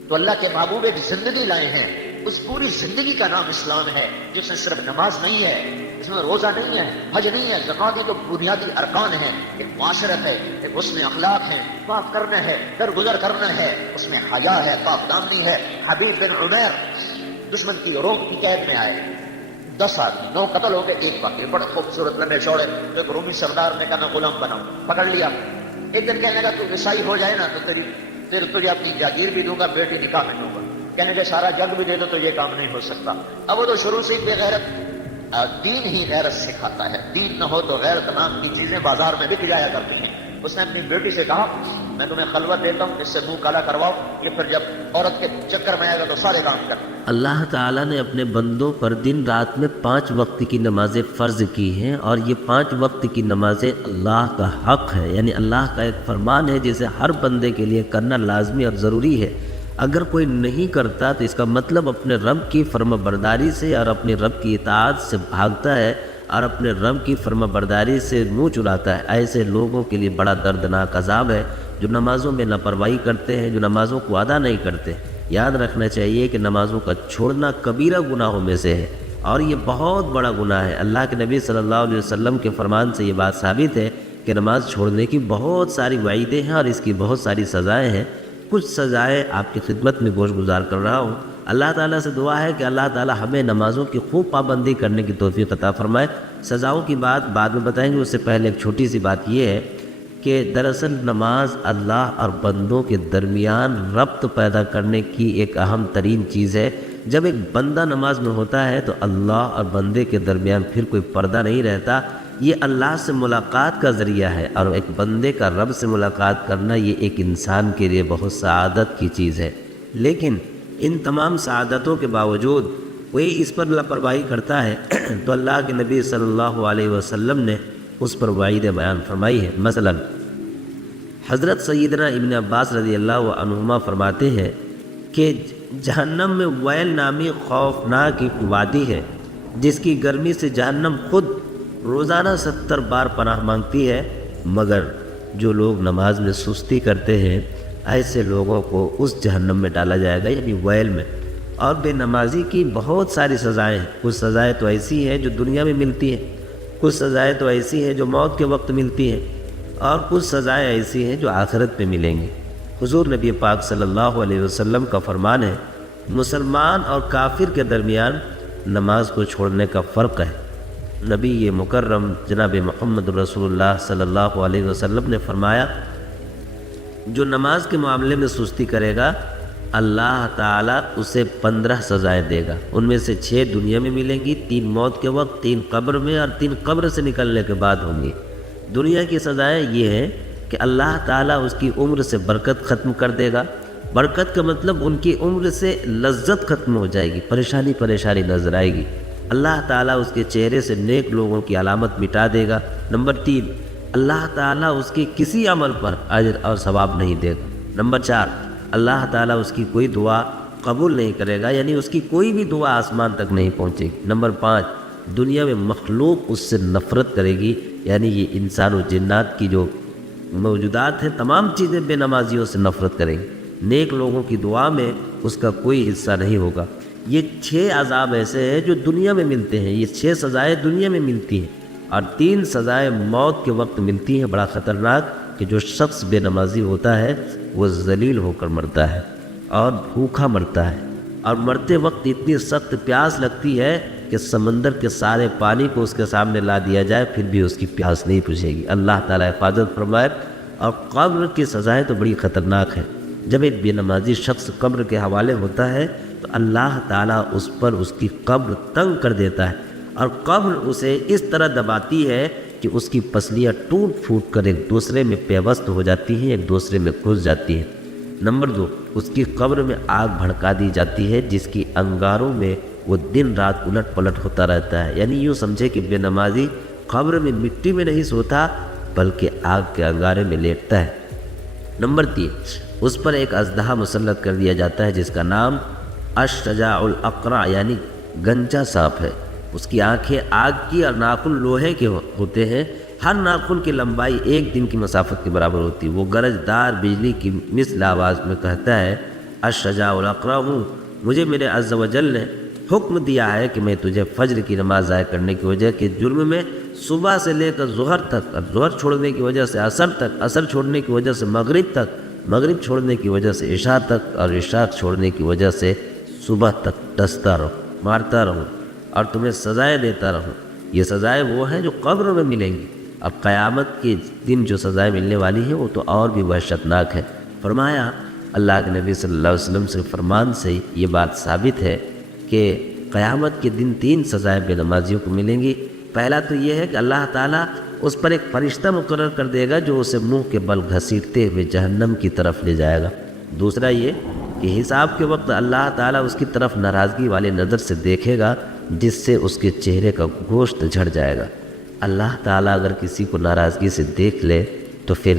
تو اللہ کے محبوب ایک زندگی لائے ہیں، اس پوری زندگی کا نام اسلام ہے، جس میں صرف نماز نہیں ہے، اس میں روزہ نہیں ہے، حج نہیں ہے، زکوٰۃ کی تو بنیادی ارکان ہیں، ایک معاشرت ہے، ایک اس میں اخلاق ہے، معاف کرنا ہے، درگزر کرنا ہے، اس میں حیا ہے، پاک دامنی ہے۔ حبیب بن عمیر دشمن کی روم کی قید میں آئے، 10 آدمی، 9 قتل ہو گئے، 1 باقی، بڑے خوبصورت لمبے چوڑے، ایک رومی سردار نے کہا میں غلام بناؤں، پکڑ لیا۔ ایک دن کہنے لگا تو عیسائی ہو جائے نا تو تجھے اپنی جاگیر بھی دوں گا، بیٹی نکاح میں دوں گا۔ کہنے کہ سارا جگ بھی دے دو تو یہ کام نہیں ہو سکتا۔ اب وہ تو شروع سے ہی بے غیرت، دین ہی غیرت سکھاتا ہے، دین نہ ہو تو غیرت نام کی چیزیں بازار میں بک جایا کرتی ہیں۔ اس نے اپنی بیٹی سے کہا میں تمہیں خلوت دیتا ہوں، اس سے منہ کالا کرواؤ، یہ پھر جب عورت کے چکر میں آئے گا تو سارے کام کر۔ اللہ تعالیٰ نے اپنے بندوں پر دن رات میں 5 وقت کی نمازیں فرض کی ہیں، اور یہ 5 وقت کی نمازیں اللہ کا حق ہے، یعنی اللہ کا ایک فرمان ہے جسے ہر بندے کے لیے کرنا لازمی اور ضروری ہے۔ اگر کوئی نہیں کرتا تو اس کا مطلب اپنے رب کی فرما برداری سے اور اپنے رب کی اطاعت سے بھاگتا ہے اور اپنے رب کی فرما برداری سے منہ چراتا ہے۔ ایسے لوگوں کے لیے بڑا دردناک عذاب ہے جو نمازوں میں لاپرواہی کرتے ہیں، جو نمازوں کو ادا نہیں کرتے۔ یاد رکھنا چاہیے کہ نمازوں کا چھوڑنا کبیرہ گناہوں میں سے ہے، اور یہ بہت بڑا گناہ ہے۔ اللہ کے نبی صلی اللہ علیہ وسلم کے فرمان سے یہ بات ثابت ہے کہ نماز چھوڑنے کی بہت ساری وعیدیں ہیں اور اس کی بہت ساری سزائیں ہیں۔ کچھ سزائیں آپ کی خدمت میں گوش گزار کر رہا ہوں۔ اللہ تعالیٰ سے دعا ہے کہ اللہ تعالیٰ ہمیں نمازوں کی خوب پابندی کرنے کی توفیق عطا فرمائے۔ سزاؤں کی بات بعد میں بتائیں گے، اس سے پہلے ایک چھوٹی سی بات یہ ہے کہ دراصل نماز اللہ اور بندوں کے درمیان ربط پیدا کرنے کی ایک اہم ترین چیز ہے۔ جب ایک بندہ نماز میں ہوتا ہے تو اللہ اور بندے کے درمیان پھر کوئی پردہ نہیں رہتا۔ یہ اللہ سے ملاقات کا ذریعہ ہے، اور ایک بندے کا رب سے ملاقات کرنا یہ ایک انسان کے لیے بہت سعادت کی چیز ہے۔ لیکن ان تمام سعادتوں کے باوجود کوئی اس پر لاپرواہی کرتا ہے تو اللہ کے نبی صلی اللہ علیہ وسلم نے اس پر وعید بیان فرمائی ہے۔ مثلا حضرت سیدنا ابن عباس رضی اللہ عنہما فرماتے ہیں کہ جہنم میں ویل نامی خوفناک ایک وادی ہے جس کی گرمی سے جہنم خود روزانہ 70 بار پناہ مانگتی ہے، مگر جو لوگ نماز میں سستی کرتے ہیں ایسے لوگوں کو اس جہنم میں ڈالا جائے گا، یعنی ویل میں۔ اور بے نمازی کی بہت ساری سزائیں ہیں۔ کچھ سزائیں تو ایسی ہیں جو دنیا میں ملتی ہیں، کچھ سزائیں تو ایسی ہیں جو موت کے وقت ملتی ہیں، اور کچھ سزائیں ایسی ہیں جو آخرت میں ملیں گی۔ حضور نبی پاک صلی اللہ علیہ وسلم کا فرمان ہے مسلمان اور کافر کے درمیان نماز کو چھوڑنے کا فرق ہے۔ نبی مکرم جناب محمد رسول اللہ صلی اللہ علیہ وسلم نے فرمایا جو نماز کے معاملے میں سستی کرے گا اللہ تعالیٰ اسے 15 سزائیں دے گا، ان میں سے 6 دنیا میں ملیں گی، 3 موت کے وقت، 3 قبر میں، اور 3 قبر سے نکلنے کے بعد ہوں گی۔ دنیا کی سزائیں یہ ہیں کہ اللہ تعالیٰ اس کی عمر سے برکت ختم کر دے گا۔ برکت کا مطلب ان کی عمر سے لذت ختم ہو جائے گی، پریشانی نظر آئے گی۔ اللہ تعالیٰ اس کے چہرے سے نیک لوگوں کی علامت مٹا دے گا۔ نمبر 3، اللہ تعالیٰ اس کے کسی عمل پر اجر اور ثواب نہیں دے گا۔ نمبر 4، اللہ تعالیٰ اس کی کوئی دعا قبول نہیں کرے گا، یعنی اس کی کوئی بھی دعا آسمان تک نہیں پہنچے گی۔ نمبر 5، دنیا میں مخلوق اس سے نفرت کرے گی، یعنی یہ انسان و جنات کی جو موجودات ہیں تمام چیزیں بے نمازیوں سے نفرت کریں گی۔ نیک لوگوں کی دعا میں اس کا کوئی حصہ نہیں ہوگا۔ یہ 6 عذاب ایسے ہیں جو دنیا میں ملتے ہیں، یہ 6 سزائیں دنیا میں ملتی ہیں، اور 3 سزائیں موت کے وقت ملتی ہیں۔ بڑا خطرناک کہ جو شخص بے نمازی ہوتا ہے وہ ذلیل ہو کر مرتا ہے اور بھوکا مرتا ہے، اور مرتے وقت اتنی سخت پیاس لگتی ہے کہ سمندر کے سارے پانی کو اس کے سامنے لا دیا جائے پھر بھی اس کی پیاس نہیں بجھے گی۔ اللہ تعالیٰ حفاظت فرمائے۔ اور قبر کی سزائیں تو بڑی خطرناک ہیں۔ جب ایک بے نمازی شخص قبر کے حوالے ہوتا ہے تو اللہ تعالیٰ اس پر اس کی قبر تنگ کر دیتا ہے، اور قبر اسے اس طرح دباتی ہے کہ اس کی پسلیاں ٹوٹ پھوٹ کر ایک دوسرے میں پیوست ہو جاتی ہیں، ایک دوسرے میں گھس جاتی ہیں۔ نمبر 2، اس کی قبر میں آگ بھڑکا دی جاتی ہے جس کی انگاروں میں وہ دن رات الٹ پلٹ ہوتا رہتا ہے۔ یعنی یوں سمجھے کہ بے نمازی قبر میں مٹی میں نہیں سوتا بلکہ آگ کے انگارے میں لیٹتا ہے۔ نمبر 3، اس پر ایک اژدہا مسلط کر دیا جاتا ہے جس کا نام الشجاع الاقرع یعنی گنجا سانپ ہے۔ اس کی آنکھیں آگ کی اور ناخن لوہے کے ہوتے ہیں۔ ہر ناخن کی لمبائی 1 دن کی مسافت کے برابر ہوتی ہے۔ وہ گرجدار بجلی کی مثل آواز میں کہتا ہے، الشجاع الاقرع، مجھے میرے عز و جل نے حکم دیا ہے کہ میں تجھے فجر کی نماز ضائع کرنے کی وجہ کے جرم میں صبح سے لے کر ظہر تک، اور ظہر چھوڑنے کی وجہ سے عصر تک، عصر چھوڑنے کی وجہ سے مغرب تک، مغرب چھوڑنے کی وجہ سے عشاء تک، اور عشاء چھوڑنے کی وجہ سے صبح تک ڈستا رہوں، مارتا رہوں اور تمہیں سزائیں دیتا رہوں۔ یہ سزائیں وہ ہیں جو قبر میں ملیں گی۔ اب قیامت کے دن جو سزائیں ملنے والی ہیں وہ تو اور بھی وحشتناک ہے۔ فرمایا اللہ کے نبی صلی اللہ علیہ وسلم سے فرمان سے یہ بات ثابت ہے کہ قیامت کے دن 3 سزائیں بے نمازیوں کو ملیں گی۔ پہلا تو یہ ہے کہ اللہ تعالیٰ اس پر ایک فرشتہ مقرر کر دے گا جو اسے منہ کے بل گھسیٹتے ہوئے جہنم کی طرف لے جائے گا۔ دوسرا یہ کہ حساب کے وقت اللہ تعالیٰ اس کی طرف ناراضگی والے نظر سے دیکھے گا جس سے اس کے چہرے کا گوشت جھڑ جائے گا۔ اللہ تعالیٰ اگر کسی کو ناراضگی سے دیکھ لے تو پھر